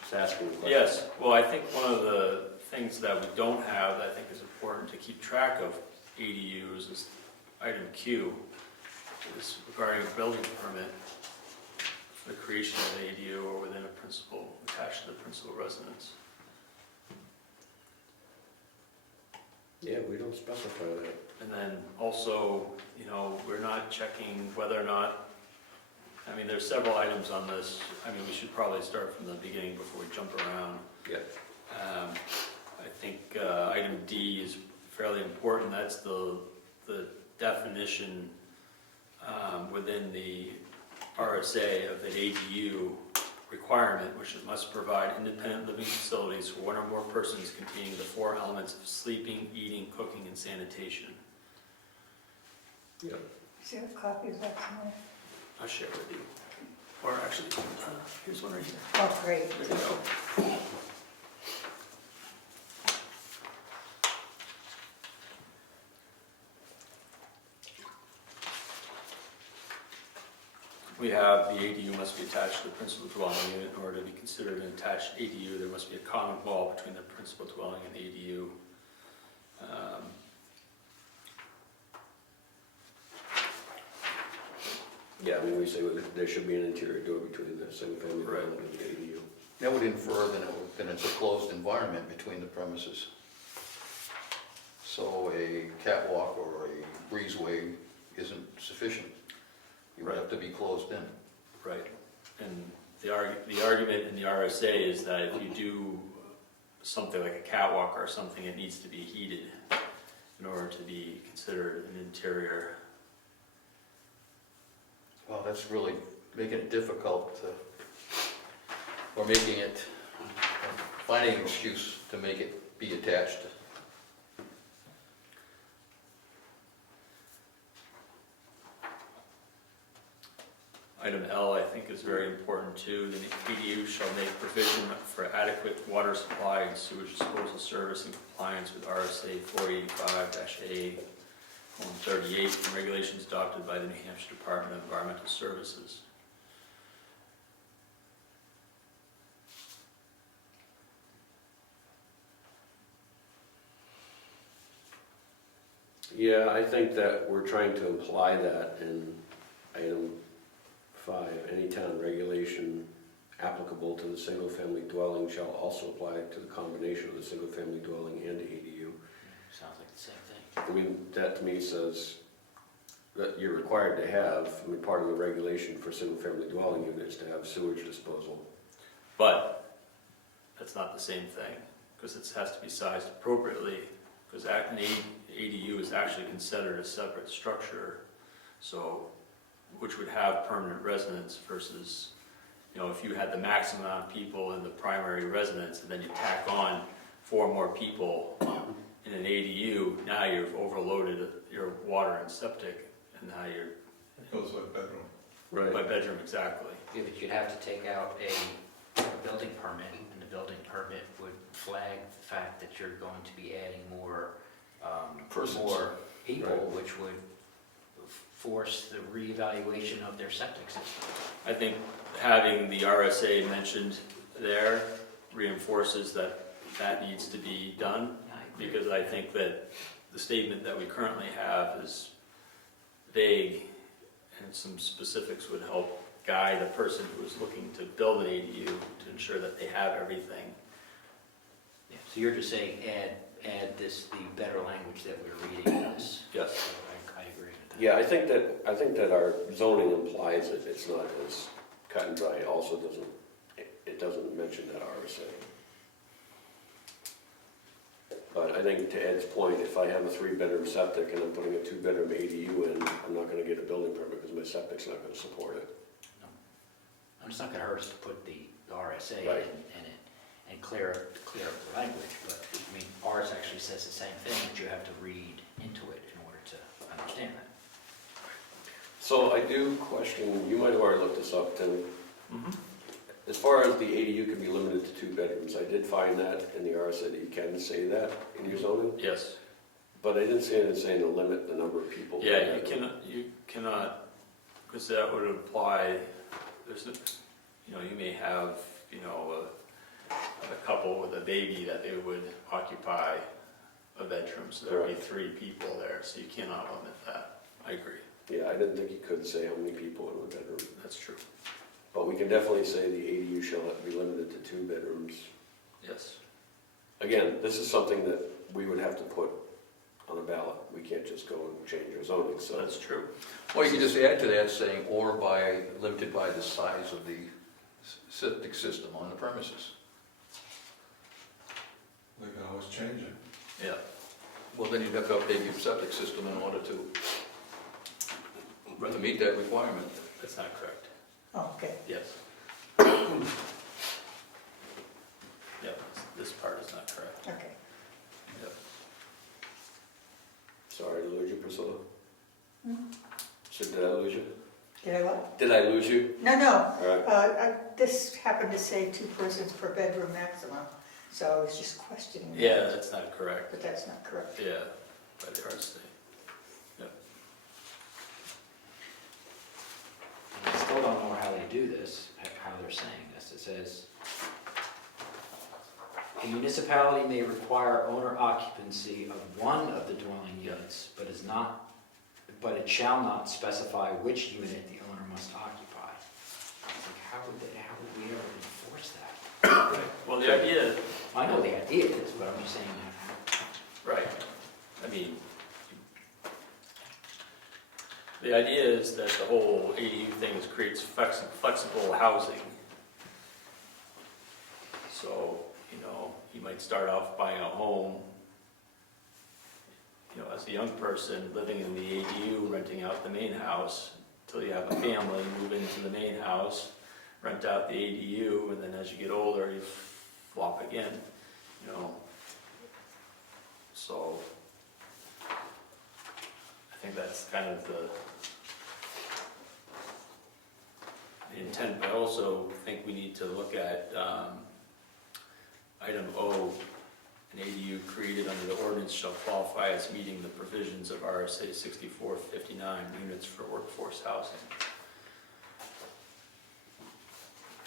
just asking the question. yes, well, I think one of the things that we don't have that I think is important to keep track of ADUs is item Q, is regarding a building permit for the creation of an ADU or within a principal, attached to the principal residence. Yeah, we don't specify that. And then also, you know, we're not checking whether or not, I mean, there's several items on this. I mean, we should probably start from the beginning before we jump around. Yeah. I think item D is fairly important. That's the definition within the RSA of an ADU requirement, which it must provide independent living facilities for one or more persons containing the four elements of sleeping, eating, cooking, and sanitation. Yeah. Is there a copy of that somewhere? I'll share with you. Or actually, here's one right here. Oh, great. There you go. We have the ADU must be attached to the principal dwelling unit. In order to be considered an attached ADU, there must be a common wall between the principal dwelling and the ADU. Yeah, I mean, we say there should be an interior door between the single-family dwelling and the ADU. That would infer that it's a closed environment between the premises. So a catwalk or a breezeway isn't sufficient. You would have to be closed in. Right, and the argument in the RSA is that if you do something like a catwalk or something, it needs to be heated in order to be considered an interior. Well, that's really making it difficult to, or making it, finding an excuse to make it be attached. Item L, I think, is very important too. The ADU shall make provision for adequate water supply and sewage disposal service in compliance with RSA 485-A:38 and regulations adopted by the New Hampshire Department of Environmental Services. Yeah, I think that we're trying to imply that in item 5, any town regulation applicable to the single-family dwelling shall also apply to the combination of the single-family dwelling and ADU. Sounds like the same thing. I mean, that to me says that you're required to have, I mean, part of the regulation for single-family dwelling units to have sewage disposal. But that's not the same thing, because it has to be sized appropriately, because an ADU is actually considered a separate structure, so, which would have permanent residence versus, you know, if you had the maximum amount of people in the primary residence, and then you tack on 4 more people in an ADU, now you've overloaded your water and septic, and now It goes with bedroom. by bedroom exactly. Yeah, but you'd have to take out a building permit, and the building permit would flag the fact that you're going to be adding more, Persons. more people, Right. which would force the reevaluation of their septic system. I think having the RSA mentioned there reinforces that that needs to be done, because I think that the statement that we currently have is vague, and some specifics would help guide a person who is looking to build an ADU to ensure that they have everything. Yeah, so you're just saying add this, the better language that we're reading in this. Yes. So I agree with that. Yeah, I think that our zoning implies it, it's not as cut and dry, it also doesn't, it doesn't mention that RSA. But I think to Ed's point, if I have a 3-bedroom septic and I'm putting a 2-bedroom ADU in, I'm not gonna get a building permit because my septic's not gonna support it. And it's not gonna hurt us to put the RSA in Right. it and clear up the language, but, I mean, ours actually says the same thing, but you have to read into it in order to understand that. So I do question, you might have already looked this up, Tim. Mm-hmm. As far as the ADU can be limited to 2 bedrooms, I did find that in the RSA that you can say that in your zoning, Yes. but I didn't see anything saying to limit the number of people. per Yeah, bedroom. you cannot, because that would imply, there's, you may have, a couple with a baby that they would occupy a bedroom, so there would be 3 people there, so you cannot limit that. I agree, Yeah, I didn't think you could say how many people in a bedroom, that's true, but we can definitely say the ADU shall not be limited to 2 bedrooms. yes. Again, this is something that we would have to put on a ballot. We can't just go and change our zoning, so. That's true. Or you can just add to that saying, or limited by the size of the septic system on the premises. They can always change it. Yeah. Well, then you'd have to update your septic system in order to meet that requirement. That's not correct. Oh, okay. Yes. Yep, this part is not correct. Okay. Yep. Sorry to lose you, Priscilla. Hmm? So did I lose you? Did I what? Did I lose you? No, no. All right. This happened to say 2 persons per bedroom maximum, so I was just questioning that. Yeah, that's not correct. But that's not correct. Yeah, by the RSA. And I still don't know how they do this, how they're saying this. It says, a municipality may require owner occupancy of one of the dwelling units, but it shall not specify which unit the owner must occupy. Like, how would we ever enforce that? Well, the idea, I know the idea is, but I'm just saying that. right, I mean, the idea is that the whole ADU thing creates flexible housing. So, you might start off buying a home, as a young person, living in the ADU, renting out the main house, until you have a family, move into the main house, rent out the ADU, and then as you get older, you flop again, So, I think that's kind of the intent, but I also think we need to look at item O, an ADU created under the ordinance shall qualify as meeting the provisions of RSA 6459, units for workforce housing.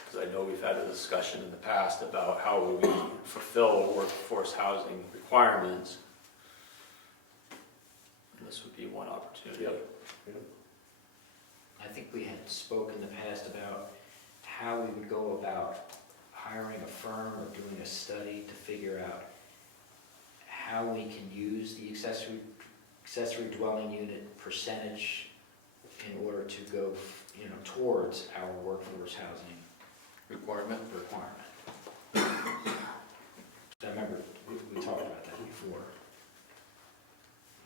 Because I know we've had a discussion in the past about how would we fulfill workforce housing requirements. And this would be one opportunity. Yep. I think we had spoke in the past about how we would go about hiring a firm or doing a study to figure out how we can use the accessory dwelling unit percentage in order to go, towards our workforce housing Requirement? requirement. I remember we talked about that before.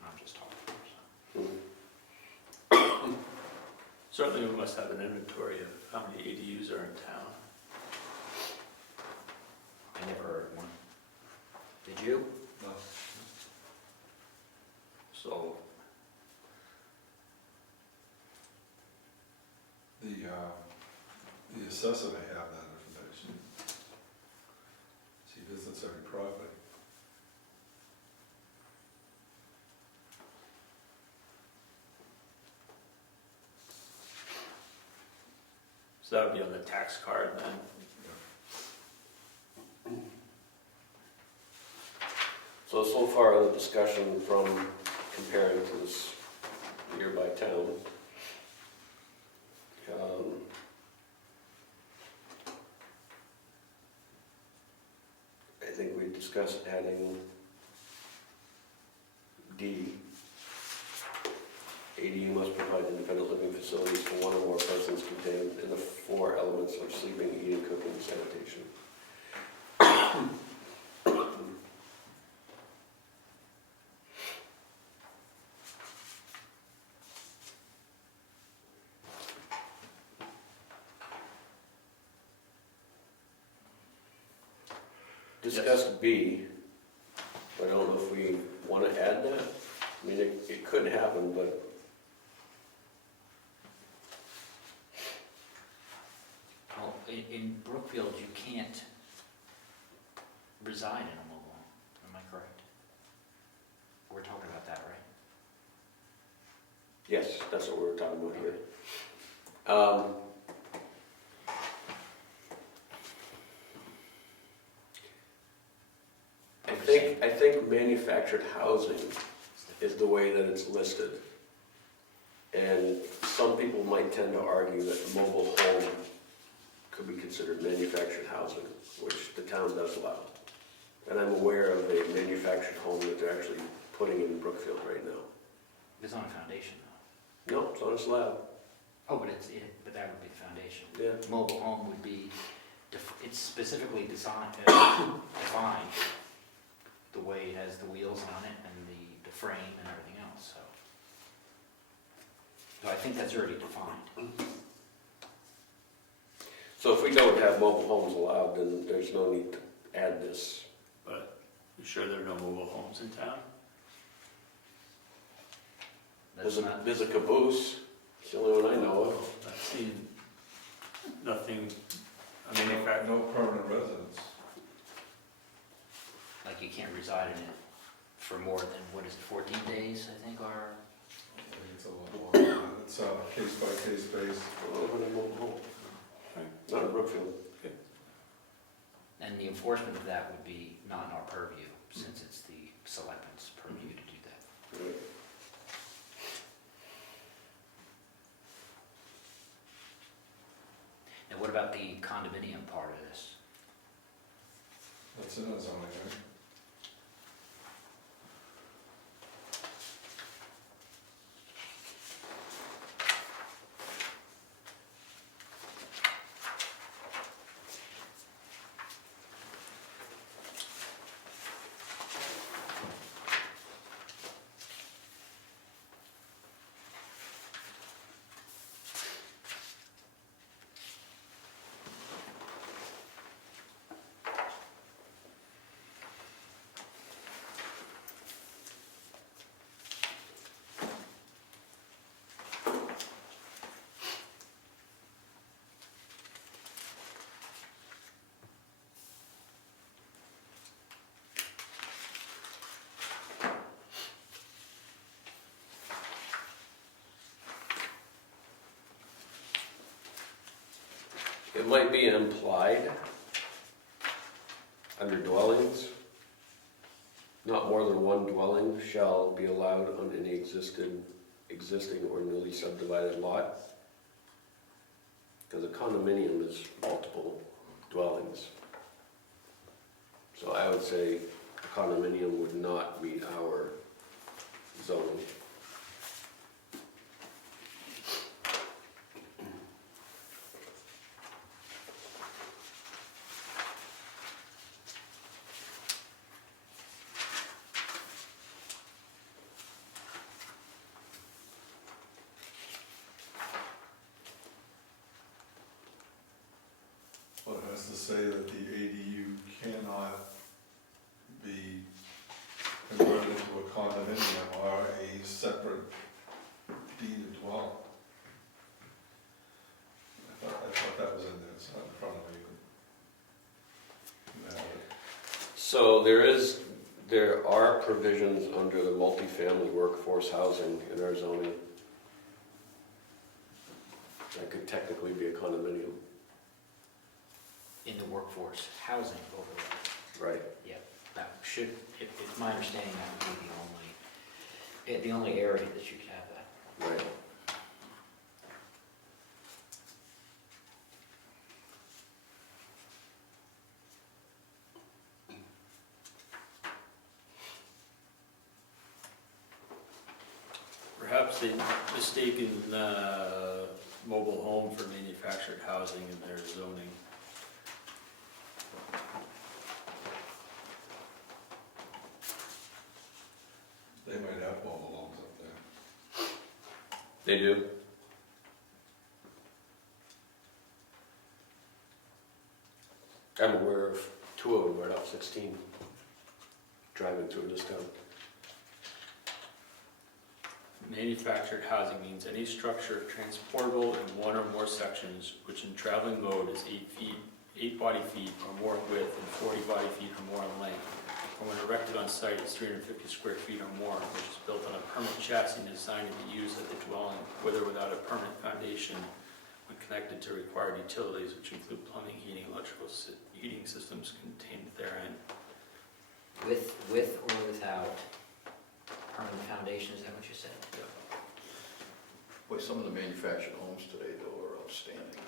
I'm just talking. Certainly we must have an inventory of how many ADUs are in town. I never heard of one. Did you? No. So, assessor may have that information. She visits every property. So that would be on the tax card then. So far, the discussion from comparing to this nearby town. I think we discussed adding D. ADU must provide independent living facilities for one or more persons contained in the 4 elements of sleeping, eating, cooking, and sanitation. Discussed B, but I don't know if we want to add that. I mean, it could happen, but Well, in Brookfield, you can't reside in a mobile home, am I correct? We're talking about that, right? yes, that's what we're talking about here. I think manufactured housing is the way that it's listed. And some people might tend to argue that mobile home could be considered manufactured housing, which the town does allow. And I'm aware of a manufactured home that they're actually putting in Brookfield right now. It's on a foundation though. No, it's on a slab. Oh, but but that would be the foundation. Yeah. Mobile home would be, it's specifically defined the way it has the wheels on it and the frame and everything else, so. So I think that's already defined. So if we don't have mobile homes allowed, then there's no need to add this. But you sure there are no mobile homes in town? That's not, There's a caboose, it's the only one I know of. I've seen nothing, I mean, in fact, No permanent residence. like you can't reside in it for more than, what is it, 14 days, I think, or? I think it's a lot longer. It's a case-by-case basis. I don't have a mobile home. Not in Brookfield. And the enforcement of that would be not in our purview, since it's the selectmen's purview to do that. Right. And what about the condominium part of this? That's in a zoning, right? It might be implied under dwellings. Not more than one dwelling shall be allowed on any existing or newly subdivided lot. Because a condominium is multiple dwellings. So I would say a condominium would not meet our zoning. Well, it has to say that the ADU cannot be converted into a condominium or a separate deeded dwelling. I thought that was in there So there are provisions under the multifamily workforce housing in our zoning. That could technically be a condominium. In the workforce housing overlay. Right. Yep, that should, it's my understanding that would be the only area that you could have that. Right. Perhaps they mistaken mobile home for manufactured housing in their zoning. They might have mobile homes up there. They do? I'm aware of 2 of them right off 16, driving through this town. Manufactured housing means any structure transportable in one or more sections, which in traveling mode is 8 body feet or more in width and 40 body feet or more in length, or when erected on site is 350 square feet or more, which is built on a permanent chassis designed to be used as a dwelling, with or without a permanent foundation, when connected to required utilities, which include plumbing, heating, electrical heating systems contained therein. With or without permanent foundation, is that what you said? Boy, some of the manufactured homes today, though, are outstanding,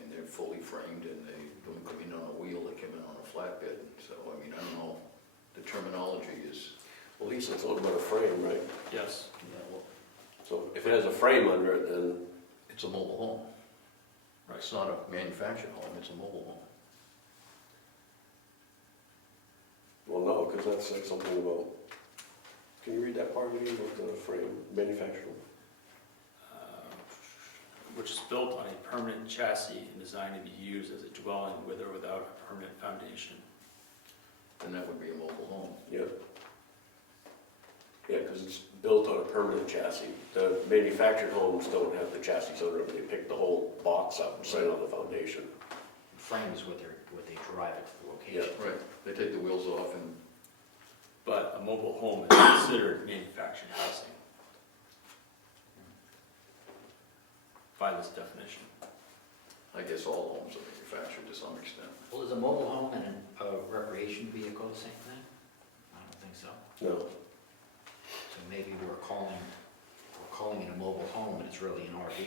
and they're fully framed, and they don't come in on a wheel, they come in on a flatbed, so, I mean, I don't know, the terminology is, Well, Lisa, it's all about a frame, right? Yes. well, So if it has a frame under it, then it's a mobile home. Right. It's not a manufactured home, it's a mobile home. well, no, because that said something about, can you read that part again about the frame, manufactured? Which is built on a permanent chassis and designed to be used as a dwelling with or without a permanent foundation. Then that would be a mobile home. Yeah. Yeah, because it's built on a permanent chassis. The manufactured homes don't have the chassis under them, they pick the whole box up and set it on the foundation. Frame is what they drive it to the location. Right, they take the wheels off and, But a mobile home is considered manufactured housing by this definition. I guess all homes are manufactured to some extent. Well, is a mobile home and a recreation vehicle the same thing? I don't think so. No. So maybe we're calling it a mobile home, and it's really an RV.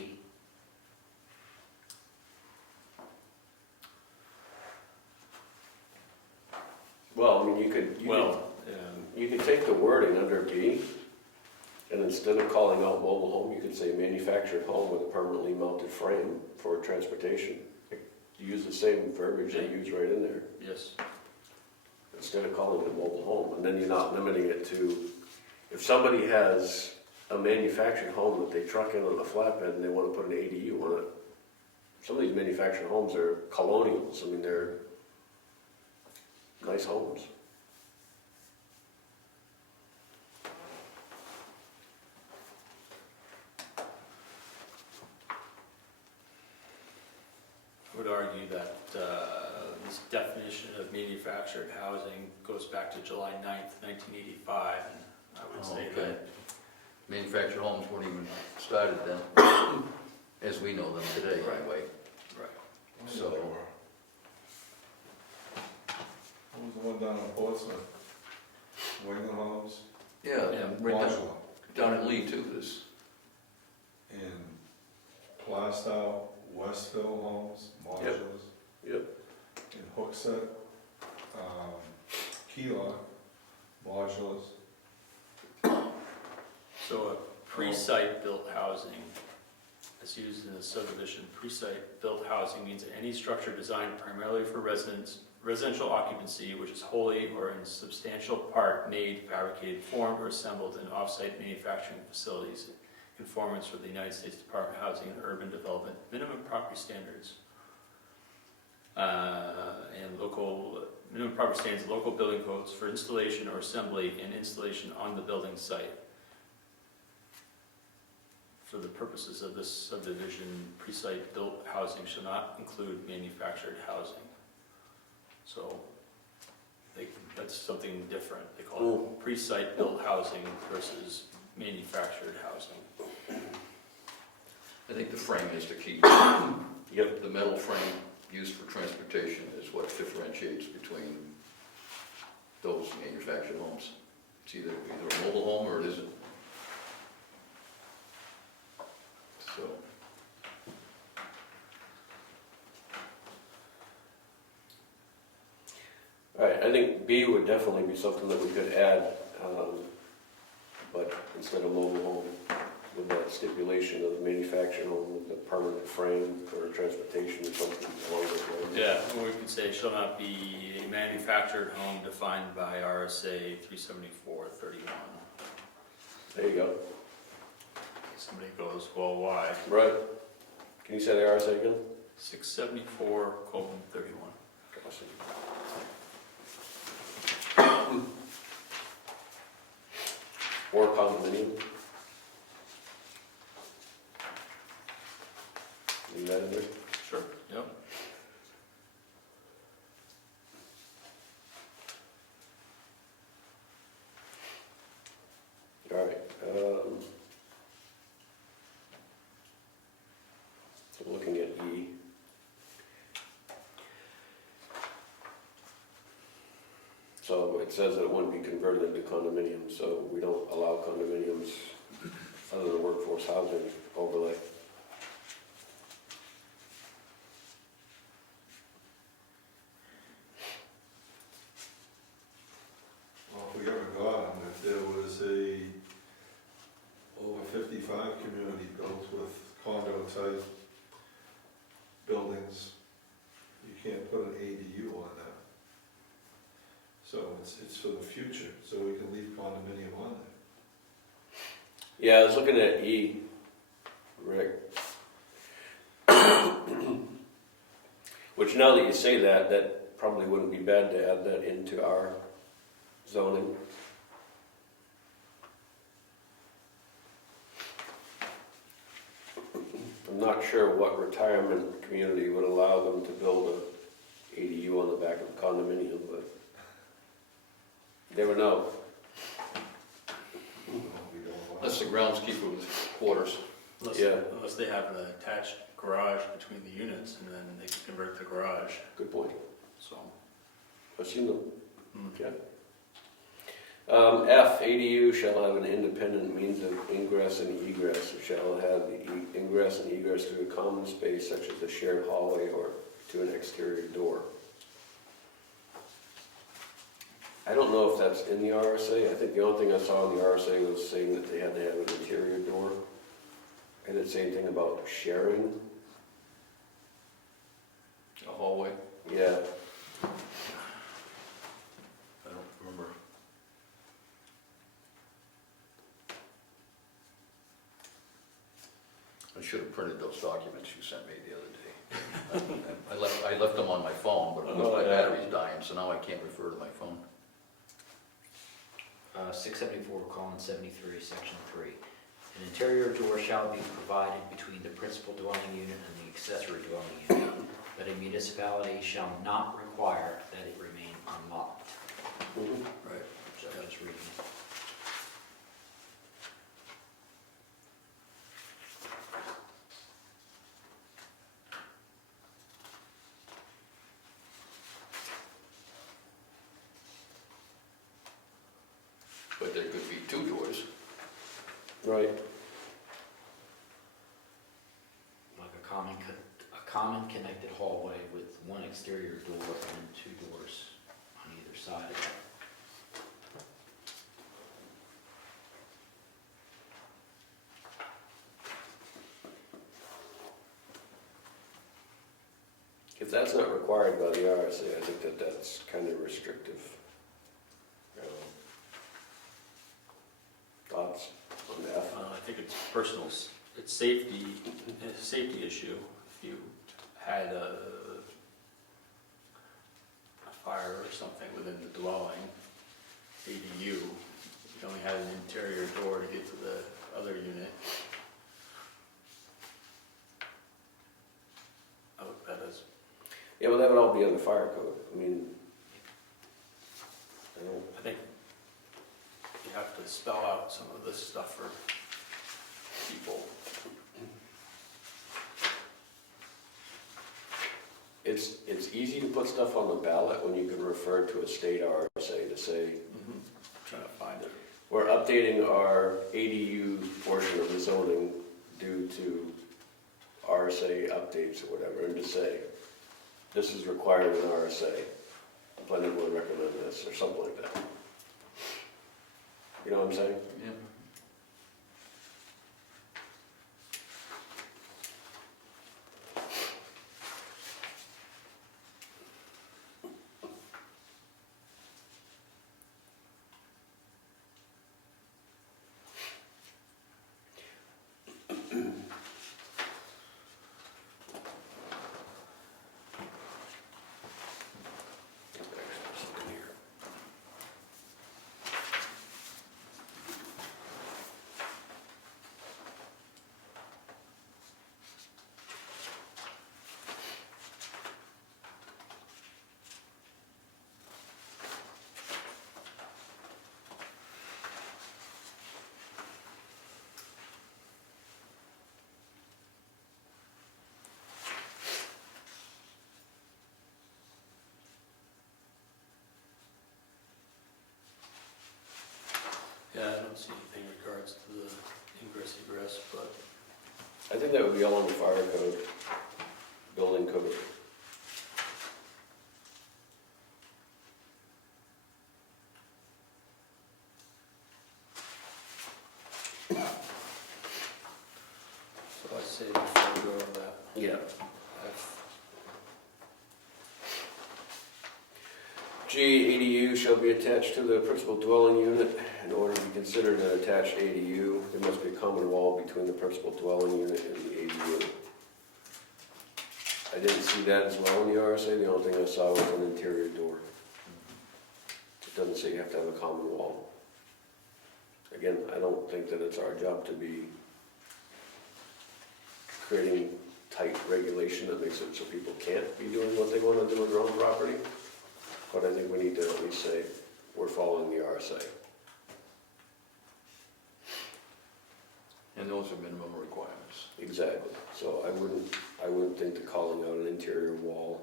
Well, I mean, you could take the wording under B, and instead of calling out mobile home, you could say manufactured home with a permanently mounted frame for transportation. Use the same verbiage they use right in there, Yes. instead of calling it a mobile home. And then you're not limiting it to, if somebody has a manufactured home that they truck in on a flatbed and they want to put an ADU on it, some of these manufactured homes are colonials. I mean, they're nice homes. I would argue that this definition of manufactured housing goes back to July 9th, 1985, and I would say Okay. that Manufactured homes weren't even started then, as we know them today, Right. anyway. I So- know they were. What was the one down in Portsmouth? Wingland Homes? Yeah, Yeah, right Modular. down at Lee too, this, In Plastow, Westville Homes, modulars. Yep. In Hooksett, Keelock, modulars. so a pre-site built housing, as used in the subdivision, pre-site built housing means that any structure designed primarily for residential occupancy, which is wholly or in substantial part made, fabricated, formed, or assembled in off-site manufacturing facilities in conformance with the United States Department of Housing and Urban Development minimum property standards. And local, minimum property standards, local building codes for installation or assembly and installation on the building site. For the purposes of this subdivision, pre-site built housing shall not include manufactured housing. So That's something different. They call it pre-site built housing versus manufactured housing. I think the frame is the key. Yep. The metal frame used for transportation is what differentiates between those manufactured homes. It's either a mobile home or it isn't. So, All right, I think B would definitely be something that we could add, but instead of mobile home, with that stipulation of manufactured home with the permanent frame for transportation or something along those lines. Yeah, or we could say shall not be a manufactured home defined by RSA 374-31. There you go. Somebody goes, well, why? Right. Can you say the RSA again? 674:31. Or condominium. Leave that in there. Sure. Yep. All right. So looking at E. So it says that it wouldn't be converted into condominiums, so we don't allow condominiums other than workforce housing overlay. Well, if we ever got them, if there was a over 55 community built with condo type buildings, you can't put an ADU on that. So it's for the future, so we can leave condominium on there. Yeah, I was looking at E, Rick. Which now that you say that, that probably wouldn't be bad to add that into our zoning. I'm not sure what retirement community would allow them to build a ADU on the back of a condominium, but never know. We don't allow that's the groundskeeper with quarters. Unless they have an attached garage between the units, and then they can convert the garage. Good point. So, I've seen them. mm. Okay. F, ADU shall have an independent means of ingress and egress. It shall have the ingress and egress through a common space such as a shared hallway or to an exterior door. I don't know if that's in the RSA. I think the only thing I saw in the RSA was saying that they had to have an interior door. I didn't say anything about sharing. A hallway. Yeah, I don't remember. I should have printed those documents you sent me the other day. I left them on my phone, but Oh, my yeah. battery's dying, so now I can't refer to my phone. 674:73, section 3. An interior door shall be provided between the principal dwelling unit and the accessory dwelling unit, but a municipality shall not require that it remain unlocked. mhm. Right. So I was reading. But there could be two doors. Right. Like a common connected hallway with one exterior door and two doors on either side of it. If that's not required by the RSA, I think that that's kind of restrictive. Thoughts on F? I think it's personal, it's safety, it's a safety issue. If you had a fire or something within the dwelling, ADU, you only had an interior door to get to the other unit. I look at that as, Yeah, well, that would all be on the fire code. I mean, spell out some of this stuff for people. It's easy to put stuff on the ballot when you can refer to a state RSA to say, Trying to find it. we're updating our ADU portion of the zoning due to RSA updates or whatever, and to say, this is required in RSA. The planning board recommend this, or something like that. You know what I'm saying? Yeah. Yeah, I don't see anything in regards to the ingress egress, but I think that would be all on the fire code, building code. so I say before we go over that. Yeah. G, ADU shall be attached to the principal dwelling unit. In order to be considered an attached ADU, there must be a common wall between the principal dwelling unit and the ADU. I didn't see that as well in the RSA, the only thing I saw was an interior door. It doesn't say you have to have a common wall. Again, I don't think that it's our job to be creating tight regulation that makes it so people can't be doing what they want to do on their own property. But I think we need to at least say, we're following the RSA. And those are minimum requirements. Exactly. So I wouldn't think that calling out an interior wall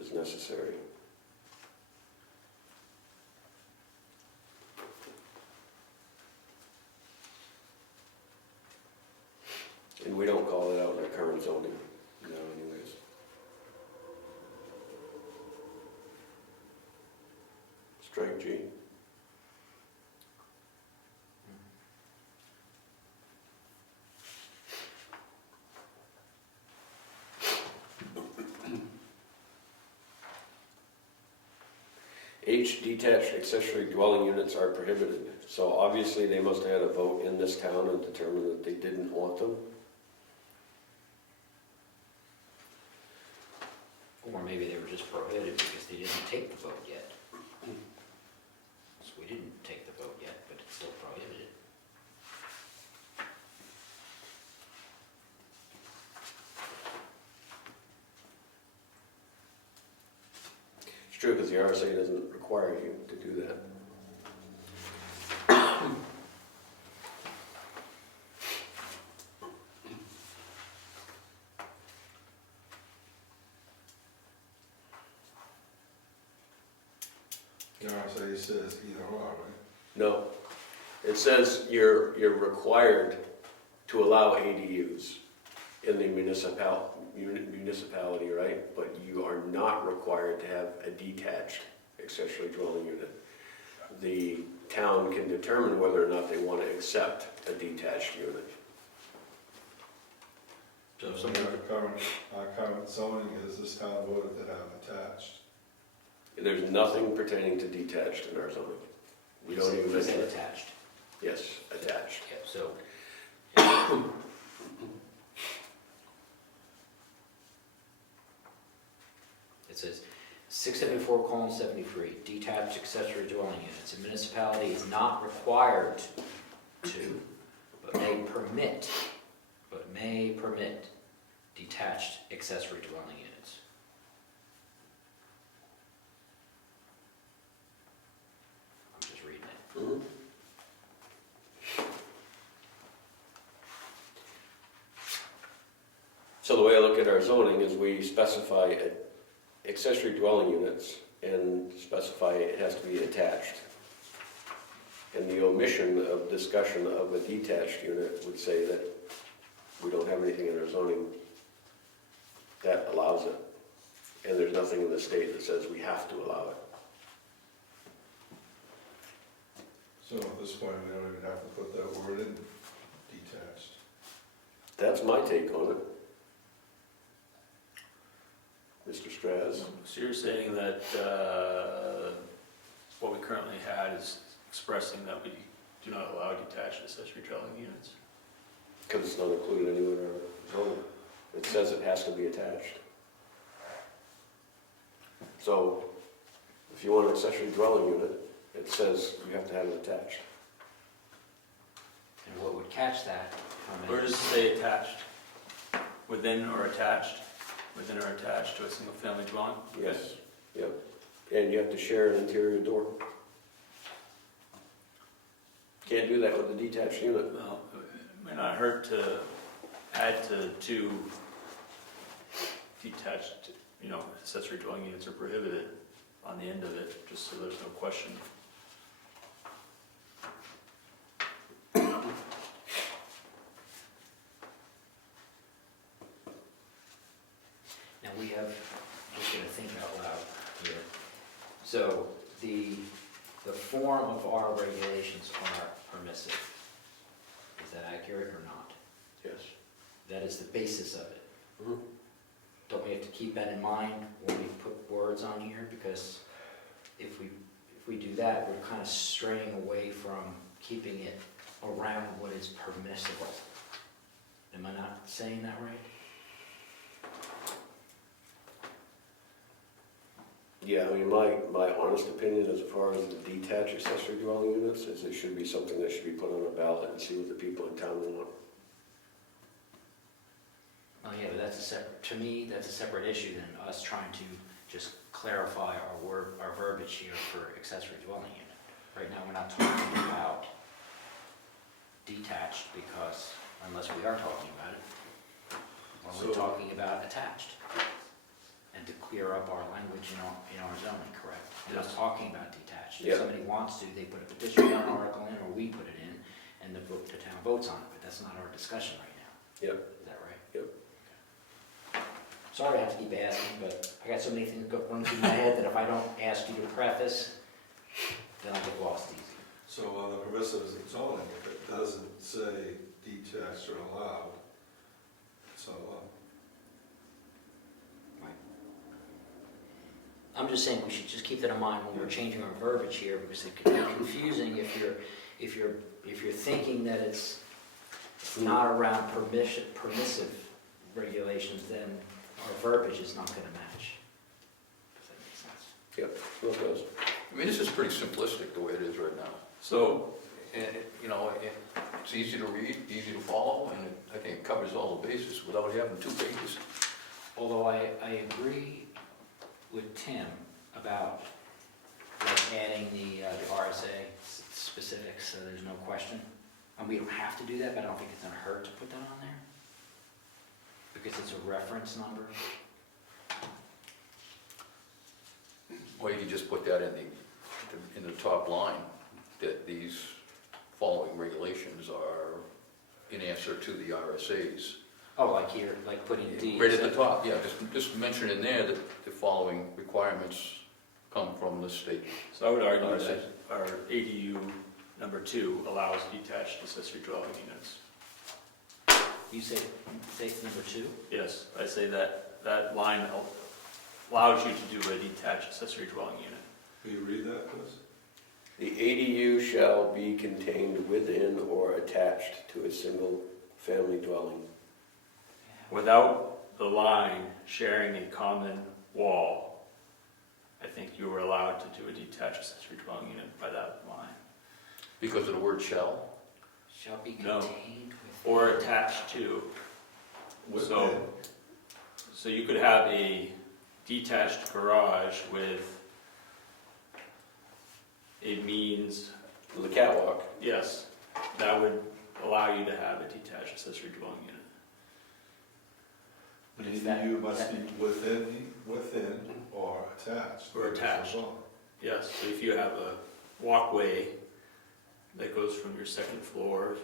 is necessary. And we don't call it out in our current zoning now anyways. Strike G. H, detached accessory dwelling units are prohibited. So obviously they must have had a vote in this town and determined that they didn't want them. Or maybe they were just prohibited because they didn't take the vote yet. So we didn't take the vote yet, but it's still prohibited. It's true, because the RSA doesn't require you to do that. The RSA says either or, right? No, it says you're required to allow ADUs in the municipality, right? But you are not required to have a detached accessory dwelling unit. The town can determine whether or not they want to accept a detached unit. So if So somebody, our current zoning is this town voted to have attached. There's nothing pertaining to detached in our zoning. We don't even we mention said it. attached. Yes, attached. Yeah, so. It says, 674:73, detached accessory dwelling units. A municipality is not required to, but may permit detached accessory dwelling units. I'm just reading it. So the way I look at our zoning is we specify accessory dwelling units and specify it has to be attached. And the omission of discussion of a detached unit would say that we don't have anything in our zoning that allows it. And there's nothing in the state that says we have to allow it. So at this point, we don't even have to put that word in, detached. That's my take on it. Mr. Straz? So you're saying that what we currently had is expressing that we do not allow detached accessory dwelling units? Because it's not included anywhere in our zoning. It says it has to be attached. So, if you want an accessory dwelling unit, it says you have to have it attached. And what would catch that from Where does it say attached? Within or attached? Within or attached to a single-family dwelling? Yes, yep. And you have to share an interior door. Can't do that with a detached unit. Well, it may not hurt to add to two detached, accessory dwelling units are prohibited on the end of it, just so there's no question. Now we have, just gonna think out loud here. So the form of our regulations are permissive. Is that accurate or not? Yes. That is the basis of it. Mhm. Don't we have to keep that in mind when we put words on here? Because if we do that, we're kind of straying away from keeping it around what is permissible. Am I not saying that right? Yeah, I mean, my honest opinion as far as the detached accessory dwelling units is it should be something that should be put on a ballot and see what the people in town want. Oh yeah, but that's a separate, to me, that's a separate issue than us trying to just clarify our verbiage here for accessory dwelling unit. Right now, we're not talking about detached because, unless we are talking about it, or we're So- talking about attached. And to clear up our language in our zoning, correct? We're not Yes. talking about detached. Yeah. If somebody wants to, they put a petition warrant article in, or we put it in, and the town votes on it, but that's not our discussion right now. Yep. Is that right? Yep. Sorry I have to keep asking, but I got so many things running through my head that if I don't ask you to preface, then I get lost easy. So on the permissive zoning, if it doesn't say detached or allowed, it's not allowed. I'm just saying we should just keep that in mind when we're changing our verbiage here, because it can be confusing if you're thinking that it's not around permissive regulations, then our verbiage is not gonna match. Does that make sense? Yep, look at those. I mean, this is pretty simplistic the way it is right now. So, It's easy to read, easy to follow, and I think it covers all the bases without having 2 pages. Although I agree with Tim about like adding the RSA specifics, so there's no question. And we don't have to do that, but I don't think it's gonna hurt to put that on there. Because it's a reference number. Or you can just put that in the top line, that these following regulations are in answer to the RSA's. Oh, like here, like putting D. Right at the top, yeah, just mention in there that the following requirements come from the state. so I would argue RSA. that our ADU number 2 allows detached accessory dwelling units. You say number 2? Yes, I say that line allows you to do a detached accessory dwelling unit. Will you read that, please? The ADU shall be contained within or attached to a single-family dwelling. Without the line sharing a common wall, I think you were allowed to do a detached accessory dwelling unit by that line. Because of the word shall? Shall be No. contained with. Or attached to. So, Within. so you could have a detached garage with a means, The catwalk, yes, that would allow you to have a detached accessory dwelling unit. An Is that- ADU must be within or attached. Or attached. Yes, so if you have a walkway that goes from your second floor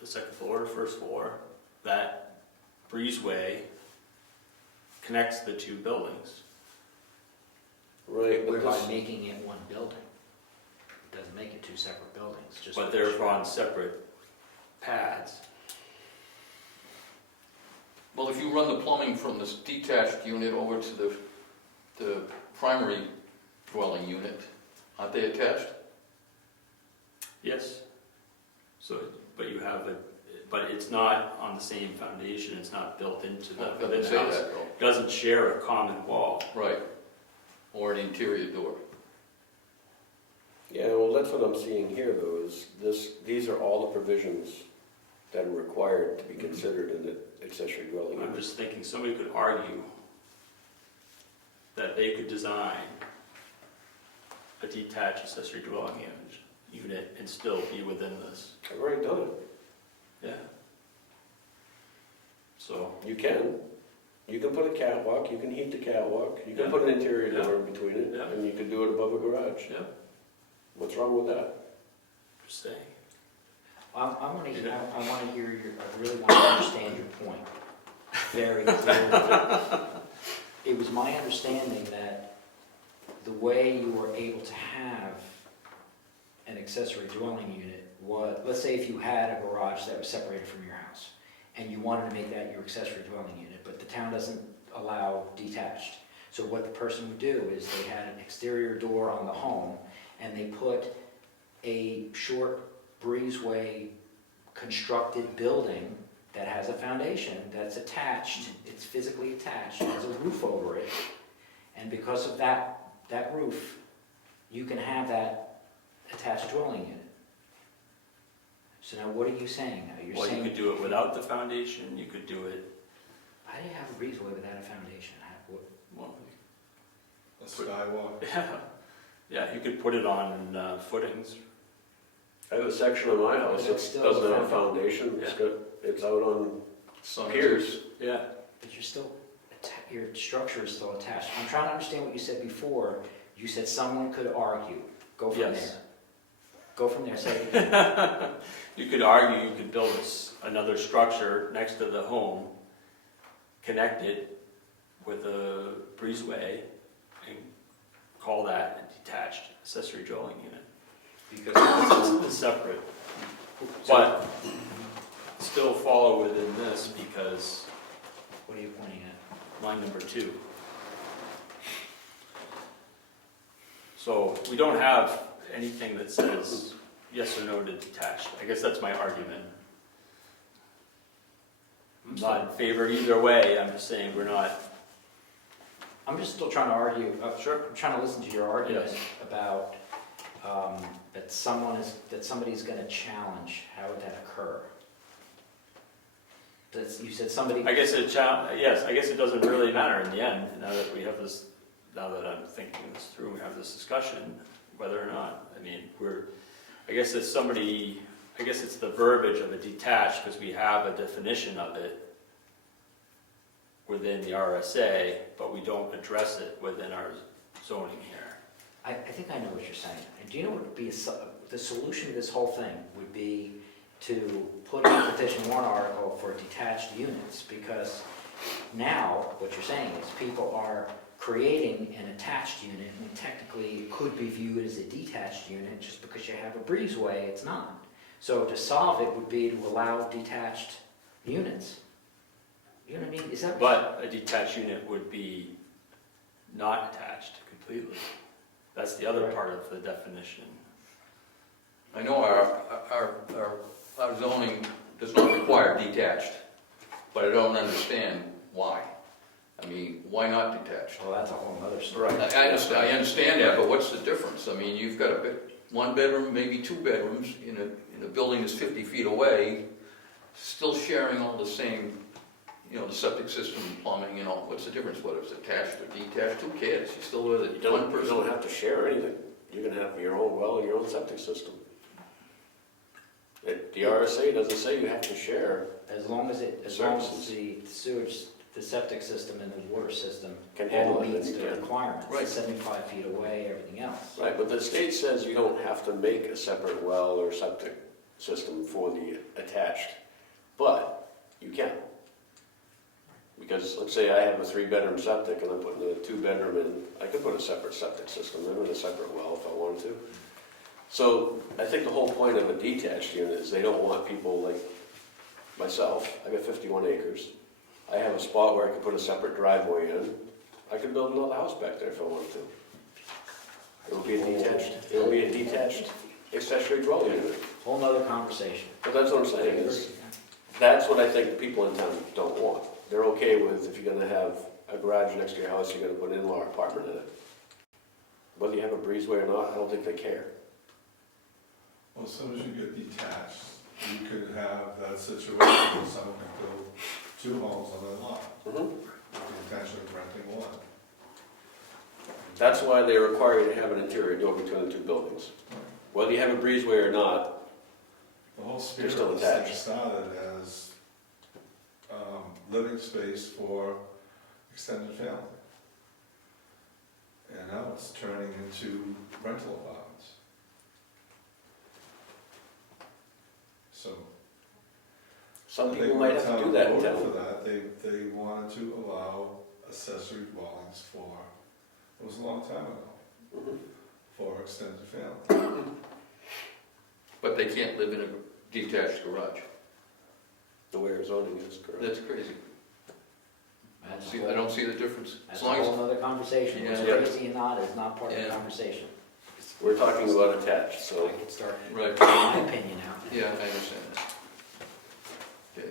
to first floor, that breezeway connects the two buildings. Right, but Whereby this, making it one building. It doesn't make it two separate buildings, just. But they're on separate pads. Well, if you run the plumbing from this detached unit over to the primary dwelling unit, aren't they attached? Yes. So, but you have but it's not on the same foundation, it's not built into No, it the doesn't say house. that though. It doesn't share a common wall. Right. Or an interior door. yeah, well, that's what I'm seeing here though, is these are all the provisions that are required to be considered in the accessory dwelling I'm unit. just thinking somebody could argue that they could design a detached accessory dwelling unit and still be within this. I've already done it. Yeah. So, You can. You can put a catwalk, you can heat the catwalk, you can Yeah. put an interior Yeah. door in between it, Yeah. and you can do it above a garage. yeah, What's wrong with that? just saying. I want to hear I really want to understand your point very clearly. It was my understanding that the way you were able to have an accessory dwelling unit was, let's say if you had a garage that was separated from your house, and you wanted to make that your accessory dwelling unit, but the town doesn't allow detached. So what the person would do is they had an exterior door on the home, and they put a short breezeway constructed building that has a foundation that's attached, it's physically attached, has a roof over it, and because of that roof, you can have that attached dwelling unit. So now what are you saying now? You're Well, you saying, could do it without the foundation, you could do it, how do you have a breezeway without a foundation? well, A skywalk. yeah, you could put it on footings. I have a section of my house But that it's still doesn't have a a foundation, it's out on Sun piers. Yeah. But you're still, your structure is still attached. I'm trying to understand what you said before. You said someone could argue. Go from Yes. there. Go from there, say it again. You could argue you could build another structure next to the home, connect it with a breezeway, and call that a detached accessory dwelling unit. Because It's separate, but still follow within this because what are you pointing at? line number 2. So we don't have anything that says yes or no to detached. I guess that's my argument. I'm not in favor either way, I'm just saying we're not. I'm just still trying to argue. Sure. I'm trying to listen to your argument Yes. about that somebody's going to challenge. How would that occur? You said somebody. I guess yes, I guess it doesn't really matter in the end, now that I'm thinking this through, we have this discussion, whether or not, I mean, I guess it's the verbiage of a detached, because we have a definition of it within the RSA, but we don't address it within our zoning here. I think I know what you're saying. And do you know what would be the solution to this whole thing would be to put in a petition warrant article for detached units, because now what you're saying is people are creating an attached unit when technically it could be viewed as a detached unit. Just because you have a breezeway, it's not. So to solve it would be to allow detached units. You know what I mean? Is that? But a detached unit would be not attached completely. That's the other part of the definition. I know our zoning does not require detached, but I don't understand why. I mean, why not detached? Well, that's a whole other story. I understand that, but what's the difference? I mean, you've got one bedroom, maybe 2 bedrooms in a building that's 50 feet away, still sharing all the same, the septic system, plumbing, what's the difference, whether it's attached or detached? Who cares? You still with it, one You person. don't have to share anything. You can have your own well and your own septic system. The RSA doesn't say you have to share. As long as the sewage the septic system and the water system Can handle all it, meets then you the can. requirements, Right. 75 feet away, everything else. Right, but the state says you don't have to make a separate well or septic system for the attached, but you can. Because let's say I have a 3-bedroom septic and I'm putting a 2-bedroom in, I could put a separate septic system in and a separate well if I wanted to. So I think the whole point of a detached unit is they don't want people like myself. I got 51 acres. I have a spot where I could put a separate driveway in. I could build another house back there if I wanted to. It will be a detached accessory dwelling unit. Whole nother conversation. But that's what I'm saying is, that's what I think the people in town don't want. They're okay with if you're gonna have a garage next to your house, you're gonna put an in-law apartment in it. Whether you have a breezeway or not, I don't think they care. Well, as soon as you get detached, you could have that situation where someone can build 2 homes on their lot, with the intention of renting one. That's why they require you to have an interior door between the 2 buildings. Whether you have a breezeway or not, The whole spirit still of this thing attached. started as living space for extended family. And now it's turning into rental apartments. So. some I people think might when have to do that in voted town. For that, they wanted to allow accessory dwellings for, it was a long time ago, Mhm. for extended family. But they can't live in a detached garage. The way our zoning is correct. That's crazy. That's I don't see the difference. That's As a long whole as, nother conversation. What's Yeah. crazy and not is not part of the Yeah. conversation. We're talking about attached, so I could start Right. putting my opinion out. yeah, I understand that. Okay.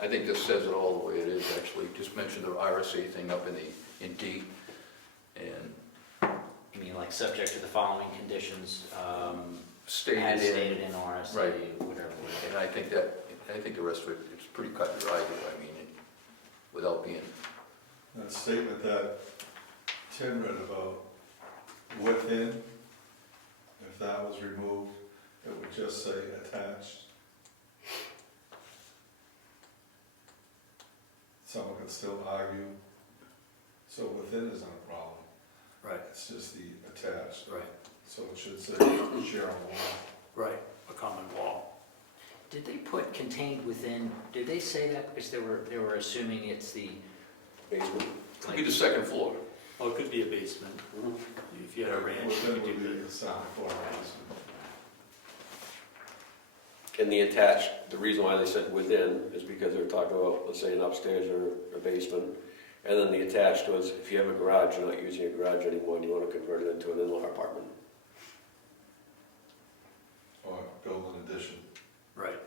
I think this says it all the way it is, actually. Just mention the RSA thing up in D. And You mean like subject to the following conditions, stated as in, stated in RSA, Right. whatever. and I think the rest of it, it's pretty cut and dry here, I mean, without being, That statement that Tim read about within, if that was removed, it would just say attached. Someone could still argue, so within isn't a problem, Right, it's just the attached, right, so it should say share a wall. right, a common wall. Did they put contained within, did they say that because they were assuming it's the, basement. could be the second floor. Oh, it could be a basement, Mhm. if you had a ranch, you Within could would do be the, the second floor basement. And the attached, the reason why they said within is because they were talking about, let's say, an upstairs or a basement. And then the attached was, if you have a garage, you're not using a garage anymore, and you want to convert it into an in-law apartment. Or build an addition. right.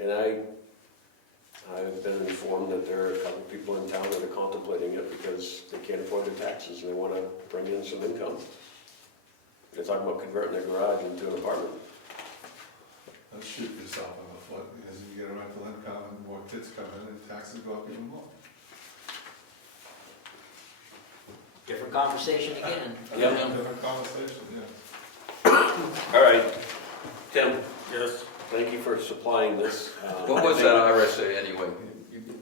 And I've been informed that there are a couple people in town that are contemplating it because they can't afford their taxes and they want to bring in some income. They're talking about converting their garage into an apartment. Let's shoot yourself in the foot, because if you get a rental income and more kids come in, and taxes go up even more. different conversation again. Yeah. Different conversation, yeah. All right, Tim, Yes. thank you for supplying this. What was that RSA anyway?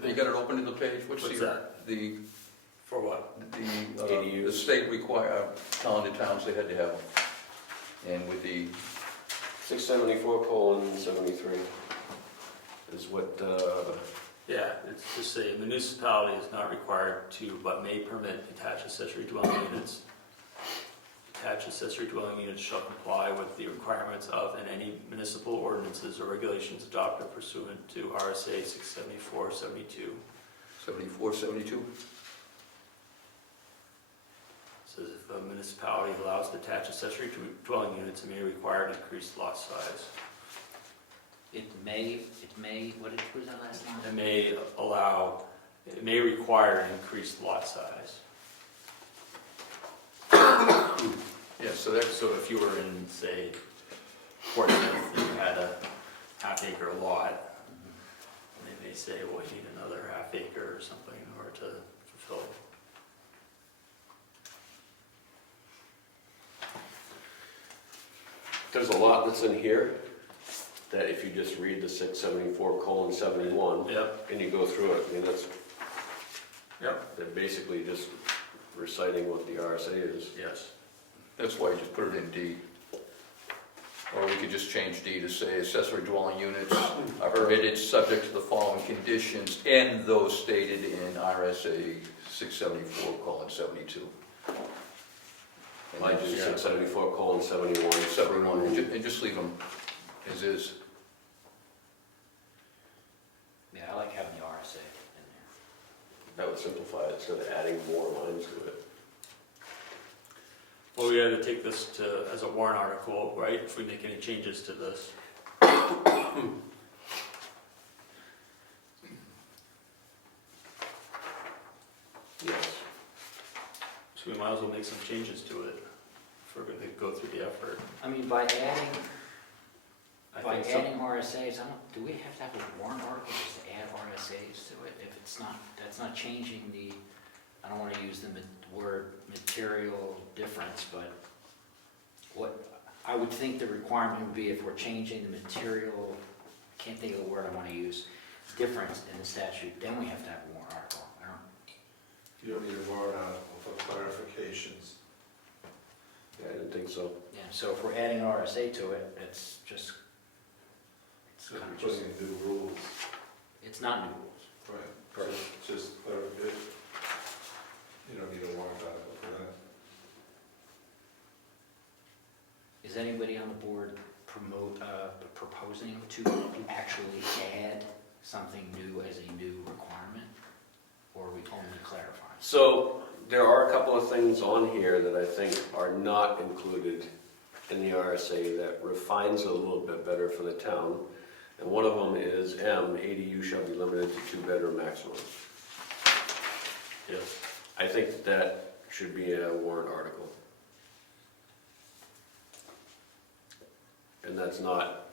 You got it open in the page? What's that? The, For what? the ADUs. state telling the towns they had to have them. And with the, 674:73 is what, Yeah, it's to say municipality is not required to, but may permit attached accessory dwelling units. Attached accessory dwelling units shall comply with the requirements of and any municipal ordinances or regulations adopted pursuant to RSA 674-72. 74, 72? Says if a municipality allows detached accessory dwelling units, it may require an increased lot size. It may, what was that last line? It may require an increased lot size. Yeah, so that's, So if you were in, say, Portsmouth, and you had a half-acre lot, they may say, well, you need another half-acre or something in order to fulfill. there's a lot that's in here that if you just read the 674:71 Yep. and you go through it, I mean, that's Yep. They're basically just reciting what the RSA is. Yes. That's why you just put it in D. Or we could just change D to say accessory dwelling units are permitted subject to the following conditions and those stated in RSA 674:72. Might do 674:71. 71, and just leave them as is. Yeah, I like having the RSA in there. That would simplify it instead of adding more lines to it. Well, we had to take this to, as a warrant article, right, if we make any changes to this. Yes. So we might as well make some changes to it if we're gonna go through the effort. I mean, by adding, I by think so. adding RSAs, do we have to have a warrant article just to add RSAs to it? If it's not, that's not changing the, I don't want to use the word material difference, but what, I would think the requirement would be if we're changing the material, I can't think of the word I want to use, difference in the statute, then we have to have a warrant article. I don't, You don't need a warrant article for clarifications. Yeah, I didn't think so. yeah, so if we're adding an RSA to it, it's just, it's So kind you're of just, putting in new rules. it's not new rules. Right. Just clarification. You don't need a warrant article for that. Is anybody on the board proposing to actually add something new as a new requirement? Or are we only clarifying? So there are a couple of things on here that I think are not included in the RSA that refines it a little bit better for the town. And one of them is M, ADU shall be limited to 2-bedroom maximum. Yes. I think that should be a warrant article. And that's not,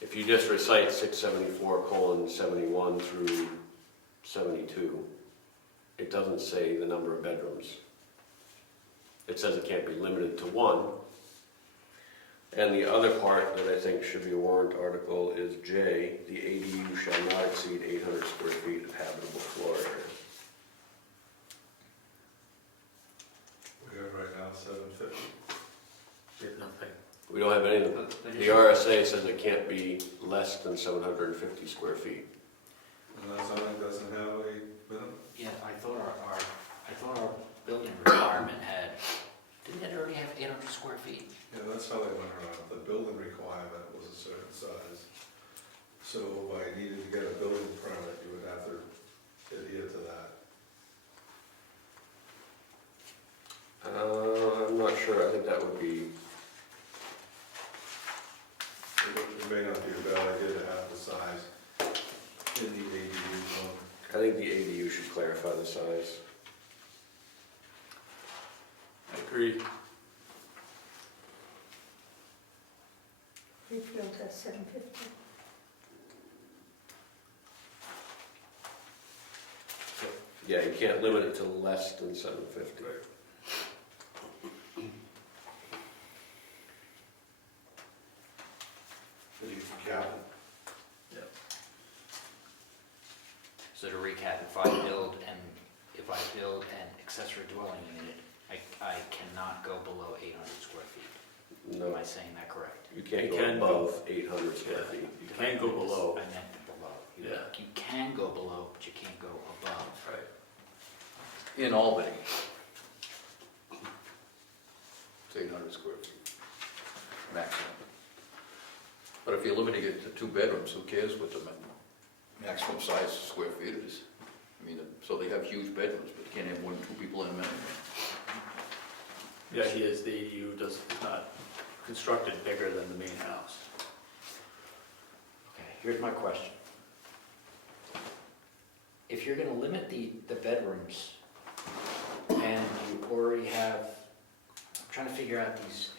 if you just recite 674:71 through 72, it doesn't say the number of bedrooms. It says it can't be limited to one. And the other part that I think should be a warrant article is J, the ADU shall not exceed 800 square feet of habitable floor area. We have right now 750. We have nothing. We don't have anything. But The RSA says it can't be less than 750 square feet. And that zoning doesn't have a minimum? Yeah, I thought our building requirement had, didn't it already have 800 square feet? Yeah, that's how they went around. The building requirement was a certain size. So by needing to get a building permit, you would have to adhere to that. I'm not sure. I think that would be, It may not be a bad idea to have the size in the ADU zone. I think the ADU should clarify the size. I agree. Brookfield has 750. Yeah, you can't limit it to less than 750. So you can cap it. Yep. So to recap, if I build an accessory dwelling unit, I cannot go below 800 square feet. No, Am I saying that correct? you can't You go can above 800 square Yeah. feet. You can go below. I meant below. Yeah. You can go below, but you can't go above. Right. In Albany. It's 800 square feet, maximum. But if you're limiting it to 2 bedrooms, who cares what the maximum size square feet is? I mean, so they have huge bedrooms, but you can't have more than 2 people in them anyway. The idea is the ADU is not constructed bigger than the main house. Okay, here's my question. If you're gonna limit the bedrooms, and you already have, I'm trying to figure out these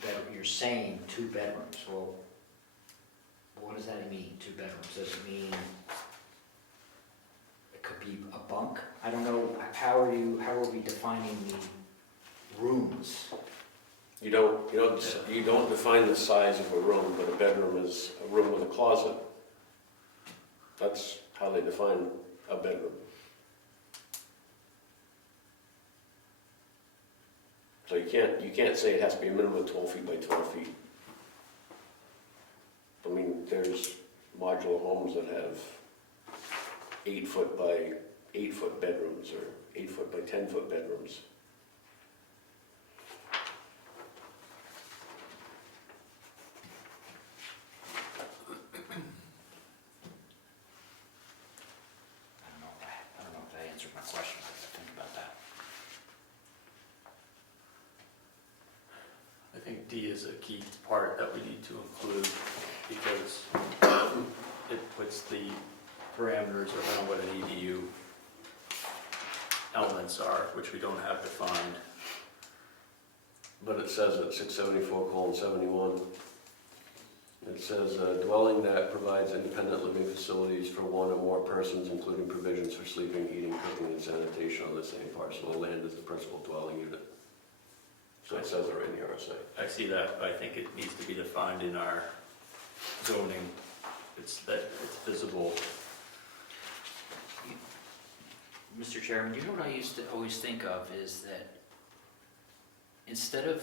bedrooms, you're saying 2 bedrooms, well, what does that mean, 2 bedrooms? Does it mean it could be a bunk? I don't know, how are we defining the rooms? You don't define the size of a room, but a bedroom is a room with a closet. That's how they define a bedroom. So you can't say it has to be a minimum of 12 feet by 12 feet. I mean, there's modular homes that have 8 foot by 8 foot bedrooms, or 8 foot by 10 foot bedrooms. I don't know if that answered my question, I have to think about that. I think D is a key part that we need to include because it puts the parameters around what an EDU elements are, which we don't have defined. But it says at 674:71, it says dwelling that provides independent living facilities for one or more persons, including provisions for sleeping, eating, cooking, and sanitation on the same parcel of land as the principal dwelling unit. So it says it right in the RSA. I see that, but I think it needs to be defined in our zoning. It's that it's visible. Mr. Chairman, you know what I used to always think of is that instead of,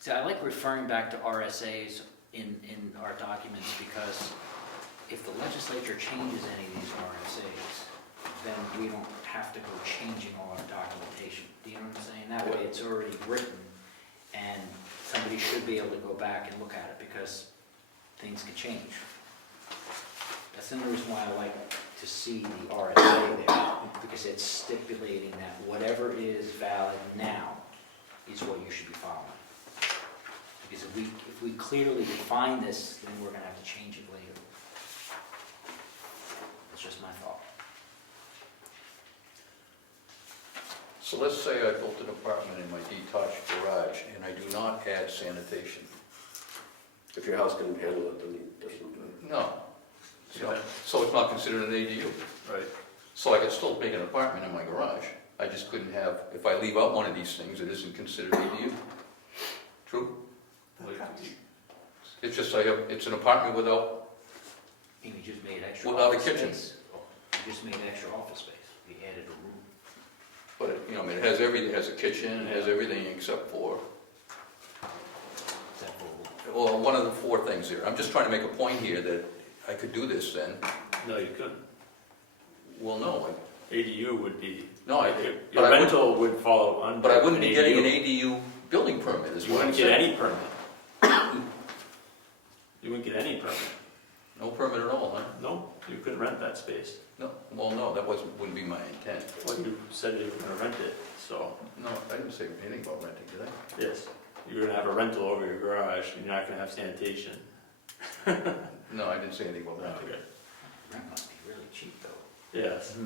see, I like referring back to RSAs in our documents because if the legislature changes any of these RSAs, then we don't have to go changing all our documentation. Do you know what I'm saying? That way it's already written and somebody should be able to go back and look at it because things can change. That's the only reason why I like to see the RSA there, because it's stipulating that whatever is valid now is what you should be following. Because if we clearly define this, then we're gonna have to change it later. That's just my thought. So let's say I built an apartment in my detached garage and I do not add sanitation. If your house can handle it, then it doesn't. No. So it's not considered an ADU. Right. So I could still make an apartment in my garage. I just couldn't have, if I leave out one of these things, it isn't considered ADU. True? It's just like, it's an apartment without, And we just made extra Without a office kitchen. space. We just made extra office space. We added a room. but it, I mean, it has everything, it has a kitchen, it has everything except for, Except for, well, one of the 4 things here. I'm just trying to make a point here that I could do this then. No, you couldn't. Well, no, ADU would be, no, I, your but I wouldn't, rental would follow under. but I wouldn't an be getting an ADU. ADU building permit, is You what I'm wouldn't get saying. any permit. You wouldn't get any permit. No permit at all, huh? No, you couldn't rent that space. No, well, no, that wouldn't be my intent. Well, you said you were gonna rent it, so, No, I didn't say anything about renting, did I? yes. You're gonna have a rental over your garage, you're not gonna have sanitation. No, I didn't say anything about renting. Okay. rent must be really cheap though. Yes.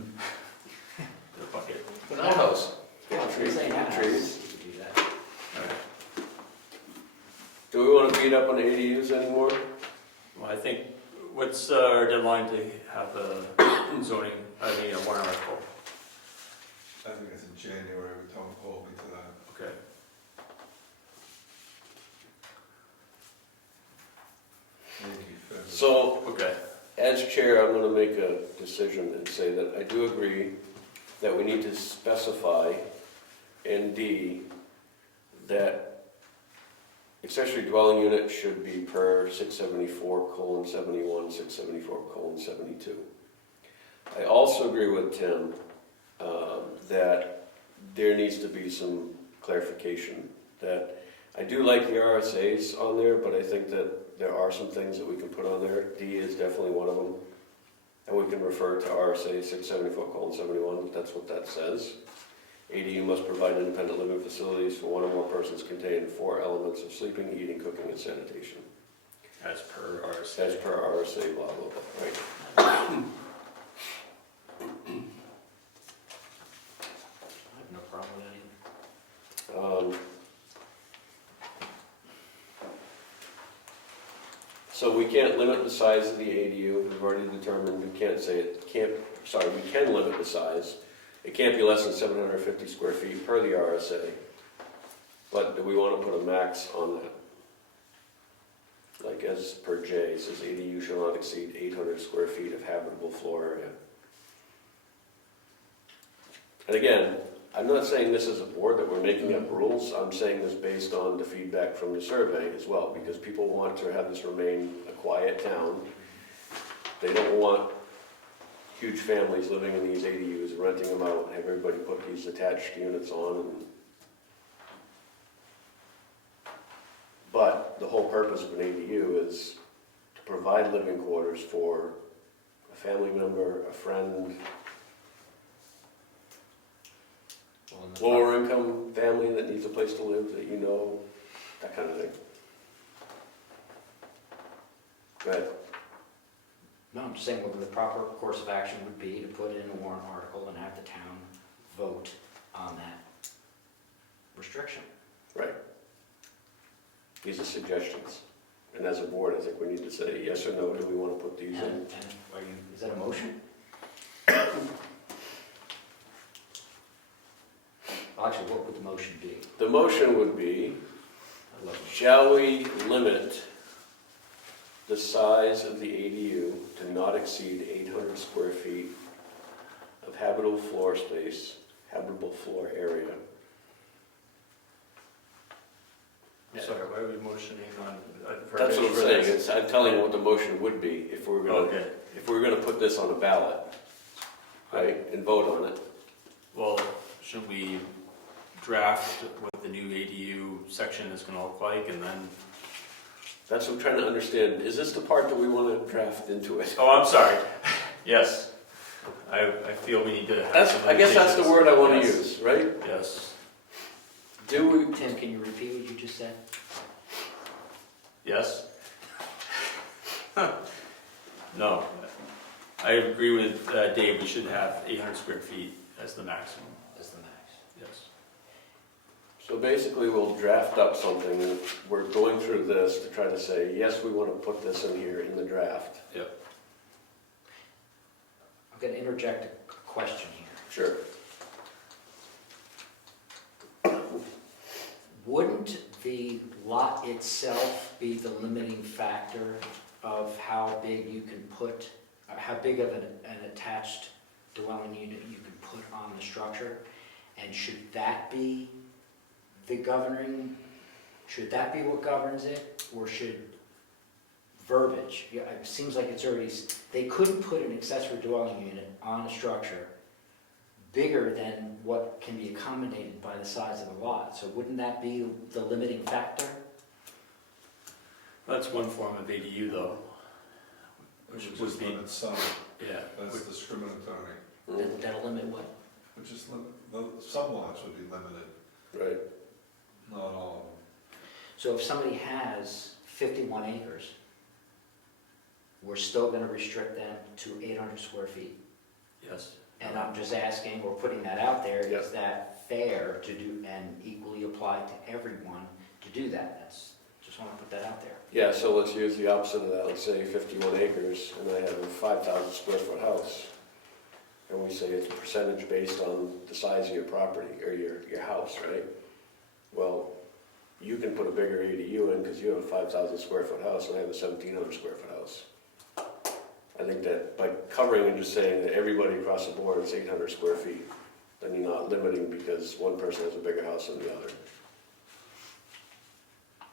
The bucket. It's an outhouse. Yeah, trees, Say now, trees. you could do that. Alright. Do we want to beat up on ADUs anymore? Well, I think, what's our deadline to have a zoning, a warrant article? I think it's in January, but don't hold me to that. Okay. Maybe February. So, Okay. as chair, I'm going to make a decision and say that I do agree that we need to specify in D that accessory dwelling unit should be per 674:71, 674:72. I also agree with Tim that there needs to be some clarification, that I do like the RSAs on there, but I think that there are some things that we can put on there. D is definitely one of them. And we can refer to RSA 674:71, that's what that says. ADU must provide independent living facilities for one or more persons containing 4 elements of sleeping, eating, cooking, and sanitation. As per RSA. As per RSA, blah, blah, blah, right? I have no problem with that either. So we can't limit the size of the ADU, we've already determined we can't say it, we can limit the size. It can't be less than 750 square feet per the RSA. But do we want to put a max on that? Like as per J, it says ADU shall not exceed 800 square feet of habitable floor area. And again, I'm not saying this as a board that we're making up rules, I'm saying this based on the feedback from the survey as well, because people want to have this remain a quiet town. They don't want huge families living in these ADUs and renting them out, and have everybody put these attached units on. But the whole purpose of an ADU is to provide living quarters for a family member, a friend, Well, in the lower income family that needs a place to live that you know, that kind of thing. Go ahead. No, I'm just saying what the proper course of action would be to put in a warrant article and have the town vote on that restriction. Right. These are suggestions. And as a board, I think we need to say yes or no, do we want to put these in? And are you, is that a motion? Actually, what would the motion be? The motion would be, I love it. shall we limit the size of the ADU to not exceed 800 square feet of habitable floor space, habitable floor area? Sorry, why are we motioning on? That's what I'm saying, I'm telling you what the motion would be if we were gonna, Okay, if we were gonna put this on a ballot, right, and vote on it. well, should we draft what the new ADU section is gonna look like and then? That's what I'm trying to understand. Is this the part that we want to draft into it? Oh, I'm sorry. Yes. I feel we need to have some I guess that's the limitations. word I want to Yes. use, right? Yes, Do we, Tim, can you repeat what you just said? yes. No, I agree with Dave, we should have 800 square feet as the maximum, That's the max. yes. so basically we'll draft up something, and we're going through this to try to say, yes, we want to put this in here in the draft. Yep. I'm going to interject a question here. Sure. Wouldn't the lot itself be the limiting factor of how big you can put, or how big of an attached dwelling unit you can put on the structure? And should that be the governing, should that be what governs it, or should verbiage, yeah, it seems like it's already, they couldn't put an accessory dwelling unit on a structure bigger than what can be accommodated by the size of the lot, so wouldn't that be the limiting factor? That's one form of ADU though. Which Which would is be, limit some, yeah, that's would- discriminatory. That'll limit what? Which is, some lots would be limited, Right. not all So if somebody has 51 acres, we're still gonna restrict them to 800 square feet. yes. And I'm just asking, we're putting that out there, Yeah. is that fair to do and equally apply to everyone to do that? That's, just wanna put that out there. Yeah, so let's use the opposite of that. Let's say 51 acres, and I have a 5,000 square foot house. And we say it's a percentage based on the size of your property, or your house, right? Well, you can put a bigger ADU in because you have a 5,000 square foot house, and I have a 1,700 square foot house. I think that by covering and just saying that everybody across the board is 800 square feet, then you're not limiting because one person has a bigger house than the other. I'm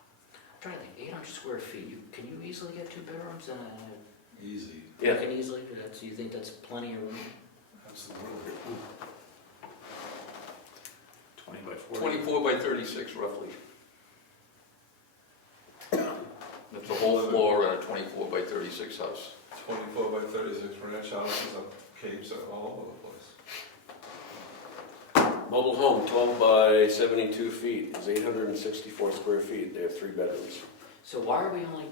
trying to think, 800 square feet, can you easily get 2 bedrooms and easy, Yeah, you can easily, you think that's plenty of room? absolutely. 20 by 40. 24 by 36 roughly. That's the whole floor in a 24 by 36 house. 24 by 36 ranch houses up capes all over the place. mobile home, 12 by 72 feet, is 864 square feet. They have 3 bedrooms. So why are we only,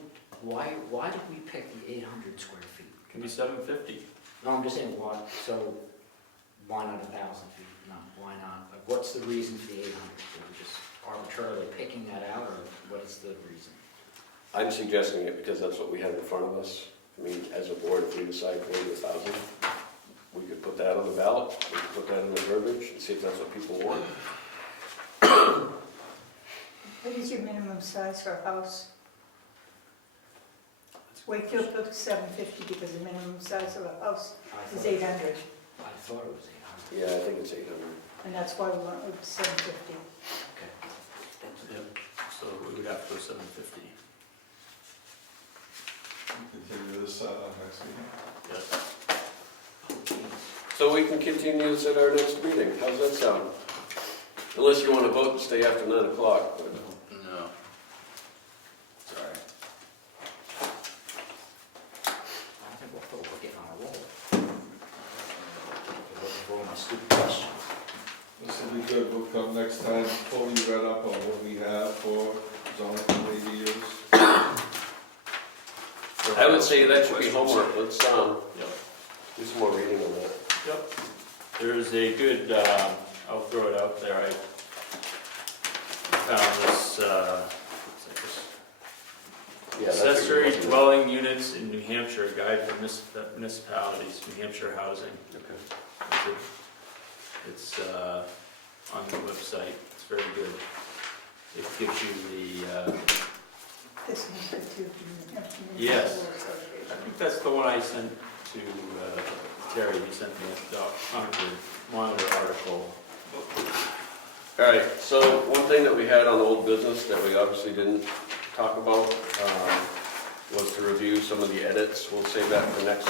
why did we pick the 800 square feet? Can be 750. No, I'm just saying, why, so why not 1,000 feet? No, why not? Like, what's the reason for the 800? Are we just arbitrarily picking that out, or what is the reason? I'm suggesting it because that's what we have in front of us. I mean, as a board, if we decide to go to 1,000, we could put that on the ballot, we could put that in the verbiage and see if that's what people want. What is your minimum size for a house? Wakefield took 750 because the minimum size of a house I is thought- 800. I thought it was 800. Yeah, I think it's 800. And that's why we went with 750. Okay. Yep, so we would have to go 750. Continue this, next meeting. Yes. So we can continue this at our next meeting, how's that sound? Unless you want to vote to stay after 9 o'clock, but No. Sorry. I think we're getting on a roll. We're looking for my stupid question. This will be good, we'll come next time, fully read up on what we have for zoning committee use. I would say that should be homework, let's Yep. do some more reading on that. Yep. There's a good, I'll throw it out there, I found this, what's this? Yeah, that's Accessory what you're looking dwelling units in New Hampshire, a guide for municipalities, New Hampshire housing. at. Okay. It's on the website, it's very good. It gives you the, This one's good too. from the National Yes. Municipal I Association. think that's the one I sent to Terry, he sent me the Concord Monitor article. All right, so one thing that we had on old business that we obviously didn't talk about was to review some of the edits. We'll save that for next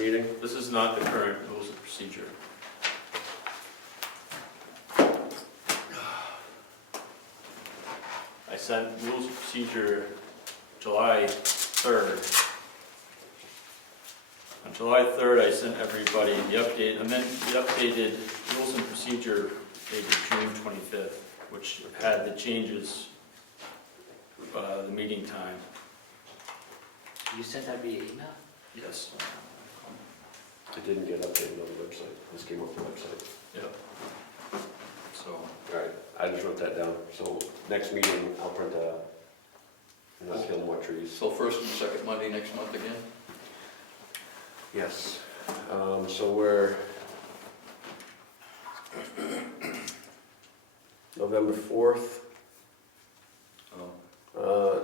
meeting. This is not the current rules of procedure. I sent rules of procedure July 3rd. On July 3rd, I sent everybody the update, and then the updated rules and procedure dated June 25th, which had the changes, the meeting time. You sent that via email? Yes. It didn't get updated on the website. This came off the website. Yep. So, All right, I just wrote that down. So next meeting, I'll print that out. And I'll kill more trees. So first and second Monday next month again? Yes. So we're November 4th. Oh.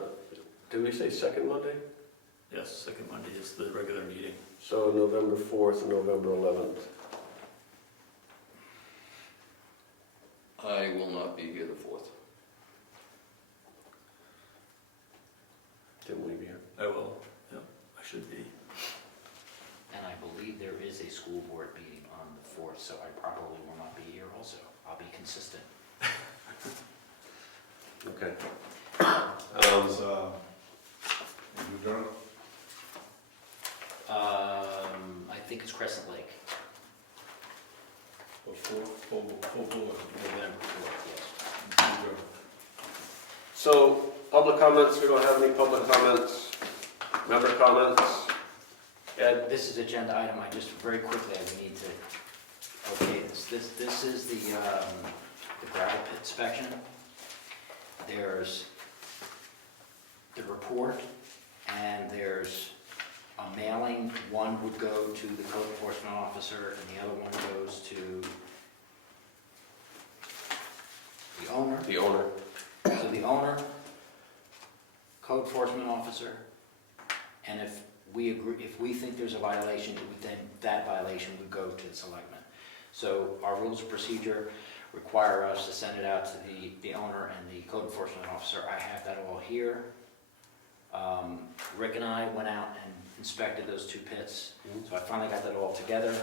Did we say second Monday? yes, second Monday is the regular meeting. So November 4th and November 11th. I will not be here the 4th. Tim, will you be here? I will, yeah, I should be. And I believe there is a school board meeting on the 4th, so I probably will not be here also. I'll be consistent. Okay. Is, you done? I think it's Crescent Lake. Full bullet. November 4th, yes. You done? So, public comments, we don't have any public comments. Member comments? Ed? This is agenda item, I just, very quickly, I need to, okay, this is the gravel pit inspection. There's the report, and there's a mailing. One would go to the code enforcement officer, and the other one goes to the owner. The owner. So the owner, code enforcement officer, and if we agree, if we think there's a violation, then that violation would go to the selectmen. So our rules of procedure require us to send it out to the owner and the code enforcement officer. I have that all here. Rick and I went out and inspected those two pits, so I finally got that all together.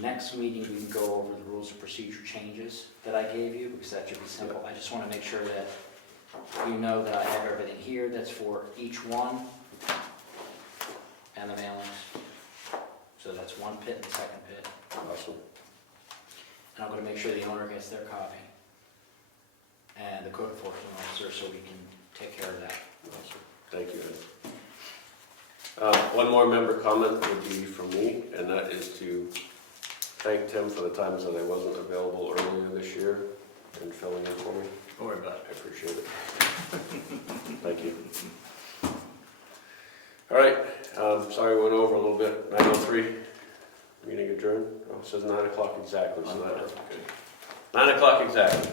Next meeting, we can go over the rules of procedure changes that I gave you, because that should be simple. I just want to make sure that you know that I have everything here that's for each one, and the mailings. So that's one pit and second pit. Awesome. And I'm going to make sure the owner gets their copy, and the code enforcement officer, so we can take care of that. Awesome. Thank you, Ed. One more member comment would be from me, and that is to thank Tim for the times that I wasn't available earlier this year and filling in for me. Don't worry about I appreciate it. Thank you. All right, sorry we went over a little bit. 9:03, meeting adjourned. Oh, it says 9 o'clock exactly, it. so that, That's good. 9 o'clock exactly.